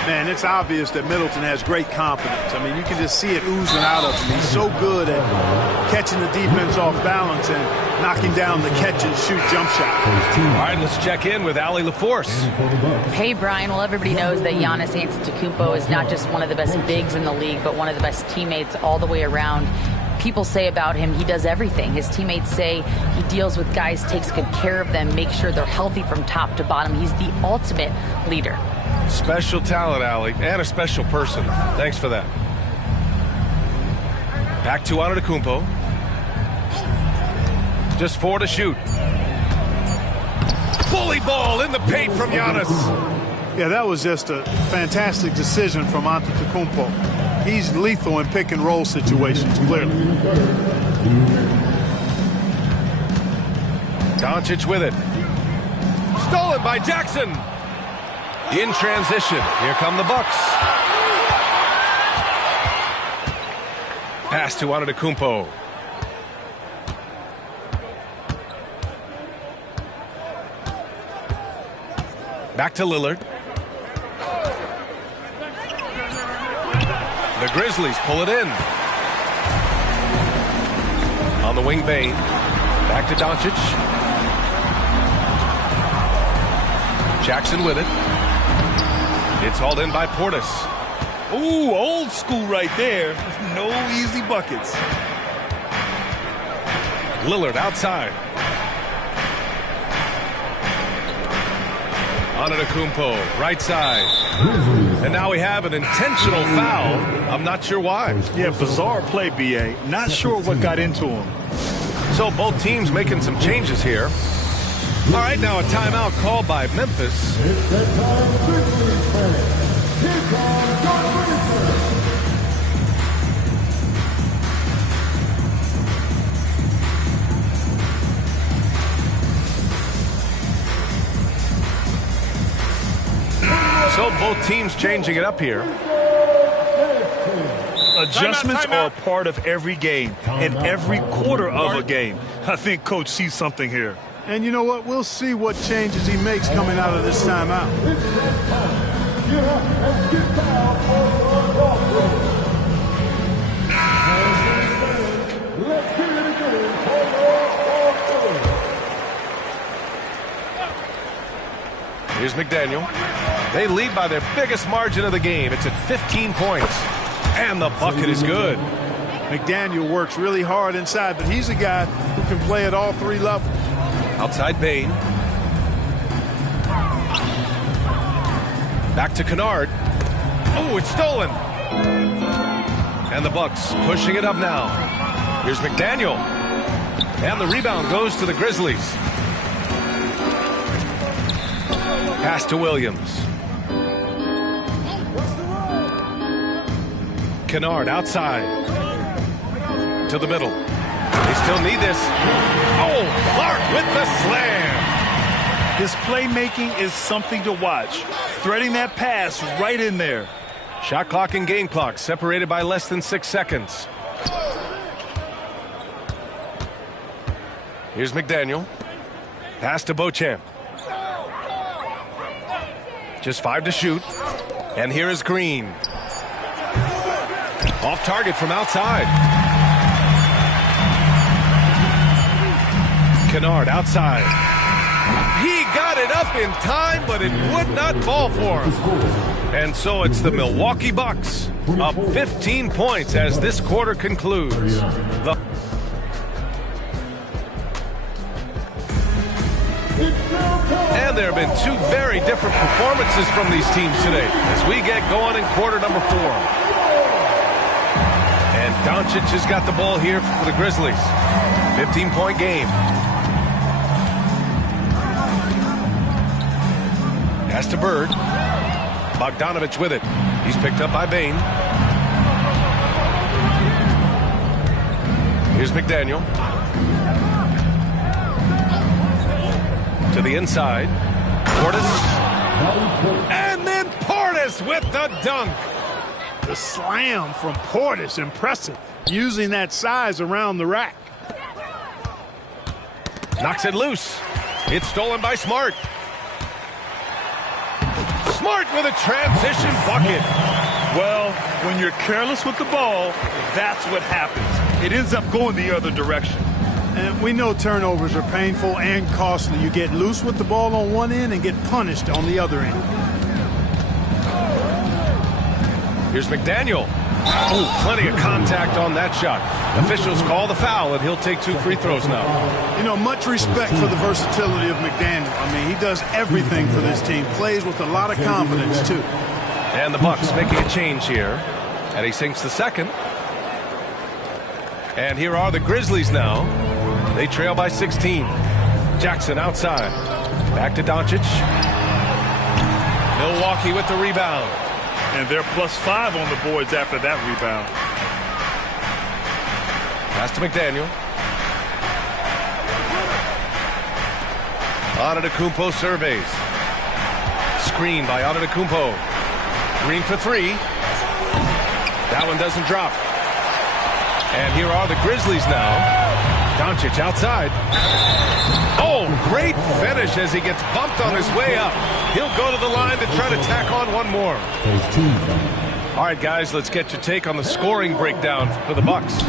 Man, it's obvious that Middleton has great confidence. I mean, you can just see it oozing out of him. He's so good at catching the defense off balance and knocking down the catch-and-shoot jump shot. All right, let's check in with Allie LaForce. Hey, Brian. Well, everybody knows that Giannis Antetokounmpo is not just one of the best bigs in the league, but one of the best teammates all the way around. People say about him, he does everything. His teammates say he deals with guys, takes good care of them, makes sure they're healthy from top to bottom. He's the ultimate leader. Special talent, Allie, and a special person. Thanks for that. Back to Antetokounmpo. Just 4 to shoot. Bully ball in the paint from Giannis. Yeah, that was just a fantastic decision from Antetokounmpo. He's lethal in pick-and-roll situations, clearly. Doncic with it. Stolen by Jackson. In transition. Here come the Bucks. Pass to Antetokounmpo. Back to Lillard. The Grizzlies pull it in. On the wing, Bane. Back to Doncic. Jackson with it. It's hauled in by Portis. Ooh, old school right there. No easy buckets. Lillard outside. Antetokounmpo, right side. And now we have an intentional foul. I'm not sure why. Yeah, bizarre play, B.A. Not sure what got into him. So both teams making some changes here. All right, now a timeout called by Memphis. It's that time, Grizzlies fans. Here comes Don Grizzlies. So both teams changing it up here. Adjustments are a part of every game and every quarter of a game. I think Coach sees something here. And you know what? We'll see what changes he makes coming out of this timeout. Here's McDaniel. They lead by their biggest margin of the game. It's at 15 points. And the bucket is good. McDaniel works really hard inside, but he's a guy who can play at all 3 levels. Outside Bane. Back to Kennard. Oh, it's stolen. And the Bucks pushing it up now. Here's McDaniel. And the rebound goes to the Grizzlies. Pass to Williams. Kennard outside. To the middle. They still need this. Oh, Clark with the slam. His playmaking is something to watch. Threading that pass right in there. Shot clock and game clock separated by less than 6 seconds. Here's McDaniel. Pass to Beauchamp. Just 5 to shoot. And here is Green. Off target from outside. Kennard outside. He got got it up in time, but it would not fall for him. And so it's the Milwaukee Bucks up 15 points as this quarter concludes. And there have been two very different performances from these teams today as we get going in quarter number 4. And Doncic has got the ball here for the Grizzlies. 15-point game. Pass to Bird. Bogdanovich with it. He's picked up by Bane. Here's McDaniel. To the inside. Portis. And then Portis with the dunk. The slam from Portis, impressive. Using that size around the rack. Knocks it loose. It's stolen by Smart. Smart with a transition bucket. Well, when you're careless with the ball, that's what happens. It ends up going the other direction. And we know turnovers are painful and costly. You get loose with the ball on one end and get punished on the other end. Here's McDaniel. Oh, plenty of contact on that shot. Officials call the foul, and he'll take 2 free throws now. You know, much respect for the versatility of McDaniel. I mean, he does everything for this team. Plays with a lot of confidence, too. And the Bucks making a change here. And he sinks the second. And here are the Grizzlies now. They trail by 16. Jackson outside. Back to Doncic. Milwaukee with the rebound. And they're +5 on the boards after that rebound. Pass to McDaniel. Antetokounmpo surveys. Screen by Antetokounmpo. Green for 3. That one doesn't drop. And here are the Grizzlies now. Doncic outside. Oh, great finish as he gets bumped on his way up. He'll go to the line to try to tack on one more. All right, guys, let's get your take on the scoring breakdown for the Bucks.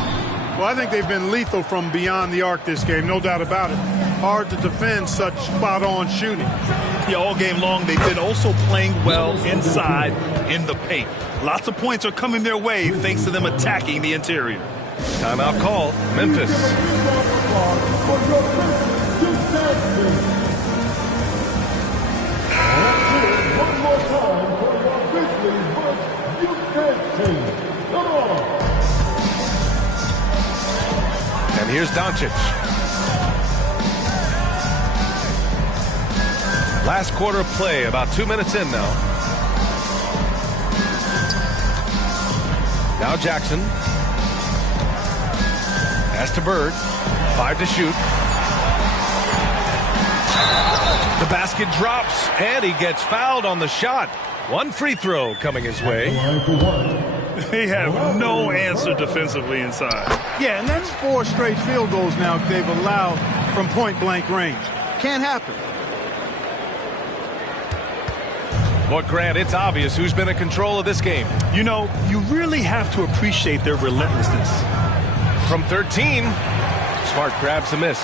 Well, I think they've been lethal from beyond the arc this game, no doubt about it. Hard to defend such spot-on shooting. Yeah, all game long, they've been also playing well inside in the paint. Lots of points are coming their way thanks to them attacking the interior. Timeout call, Memphis. And here's Doncic. Last quarter of play, about 2 minutes in now. Now Jackson. Pass to Bird. 5 to shoot. The basket drops, and he gets fouled on the shot. 1 free throw coming his way. They have no answer defensively inside. Yeah, and that's 4 straight field goals now they've allowed from point-blank range. Can't happen. Look, Grant, it's obvious who's been in control of this game. You know, you really have to appreciate their relentlessness. From 13, Smart grabs a miss.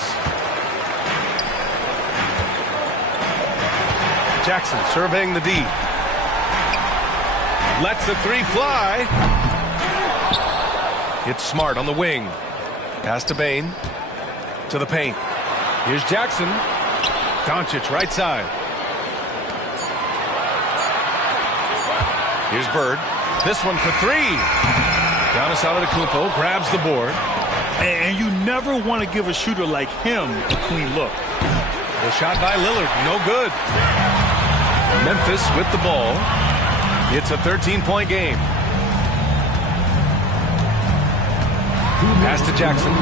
Jackson surveying the D. Lets the 3 fly. It's Smart on the wing. Pass to Bane. To the paint. Here's Jackson. Doncic right side. Here's Bird. This one for 3. Giannis Antetokounmpo grabs the board. And you never want to give a shooter like him a clean look. The shot by Lillard, no good. Memphis with the ball. It's a 13-point game. Pass to Jackson.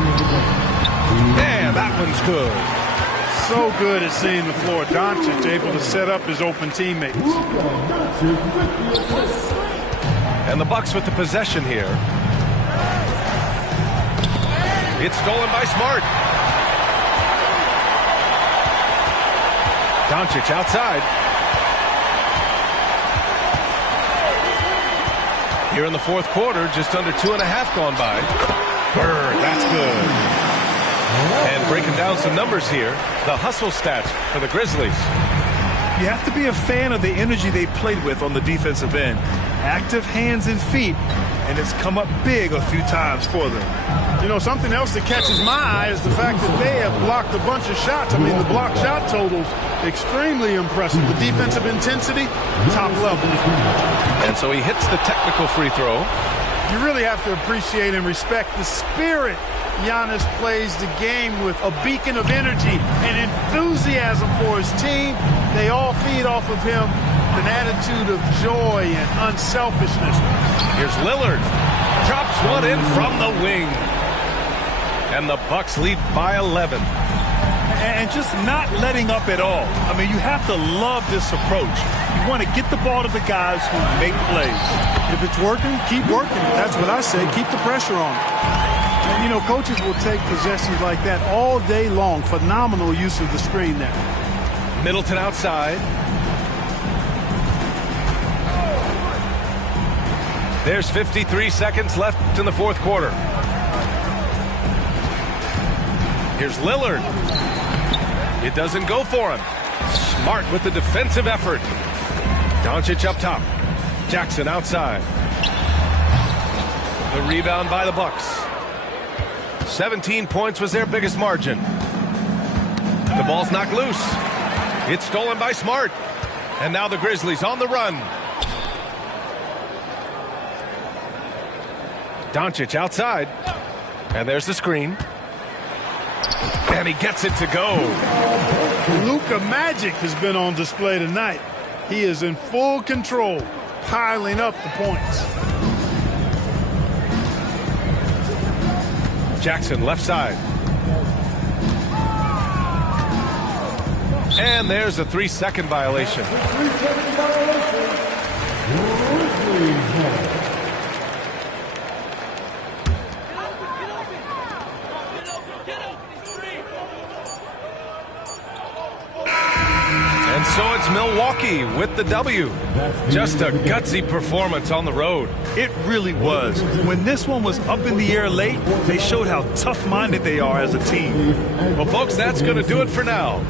And that one's good. So good at seeing the floor. Doncic able to set up his open teammates. And the Bucks with the possession here. It's stolen by Smart. Doncic outside. Here in the 4th quarter, just under 2.5 gone by. Bird, that's good. And breaking down some numbers here, the hustle stats for the Grizzlies. You have to be a fan of the energy they've played with on the defensive end. Active hands and feet, and it's come up big a few times for them. You know, something else that catches my eye is the fact that they have blocked a bunch of shots. I mean, the block shot totals, extremely impressive. The defensive intensity, top level. And so he hits the technical free throw. You really have to appreciate and respect the spirit Giannis plays the game with, a beacon of energy and enthusiasm for his team. They all feed off of him, an attitude of joy and unselfishness. Here's Lillard. Drops one in from the wing. And the Bucks lead by 11. And just not letting up at all. I mean, you have to love this approach. You want to get the ball to the guys who make plays. If it's working, keep working. That's what I say. Keep the pressure on. And, you know, coaches will take possessions like that all day long. Phenomenal use of the screen there. Middleton outside. There's 53 seconds left in the fourth quarter. Here's Lillard. It doesn't go for him. Smart with the defensive effort. Doncic up top. Jackson outside. The rebound by the Bucks. 17 points was their biggest margin. The ball's knocked loose. It's stolen by Smart. And now the Grizzlies on the run. Doncic outside. And there's the screen. And he gets it to go. Luka Magic has been on display tonight. He is in full control, piling up the points. Jackson left side. And there's a 3-second violation. And so it's Milwaukee with the W. Just a gutsy performance on the road. It really was. When this one was up in the air late, they showed how tough-minded they are as a team. Well, folks, that's going to do it for now.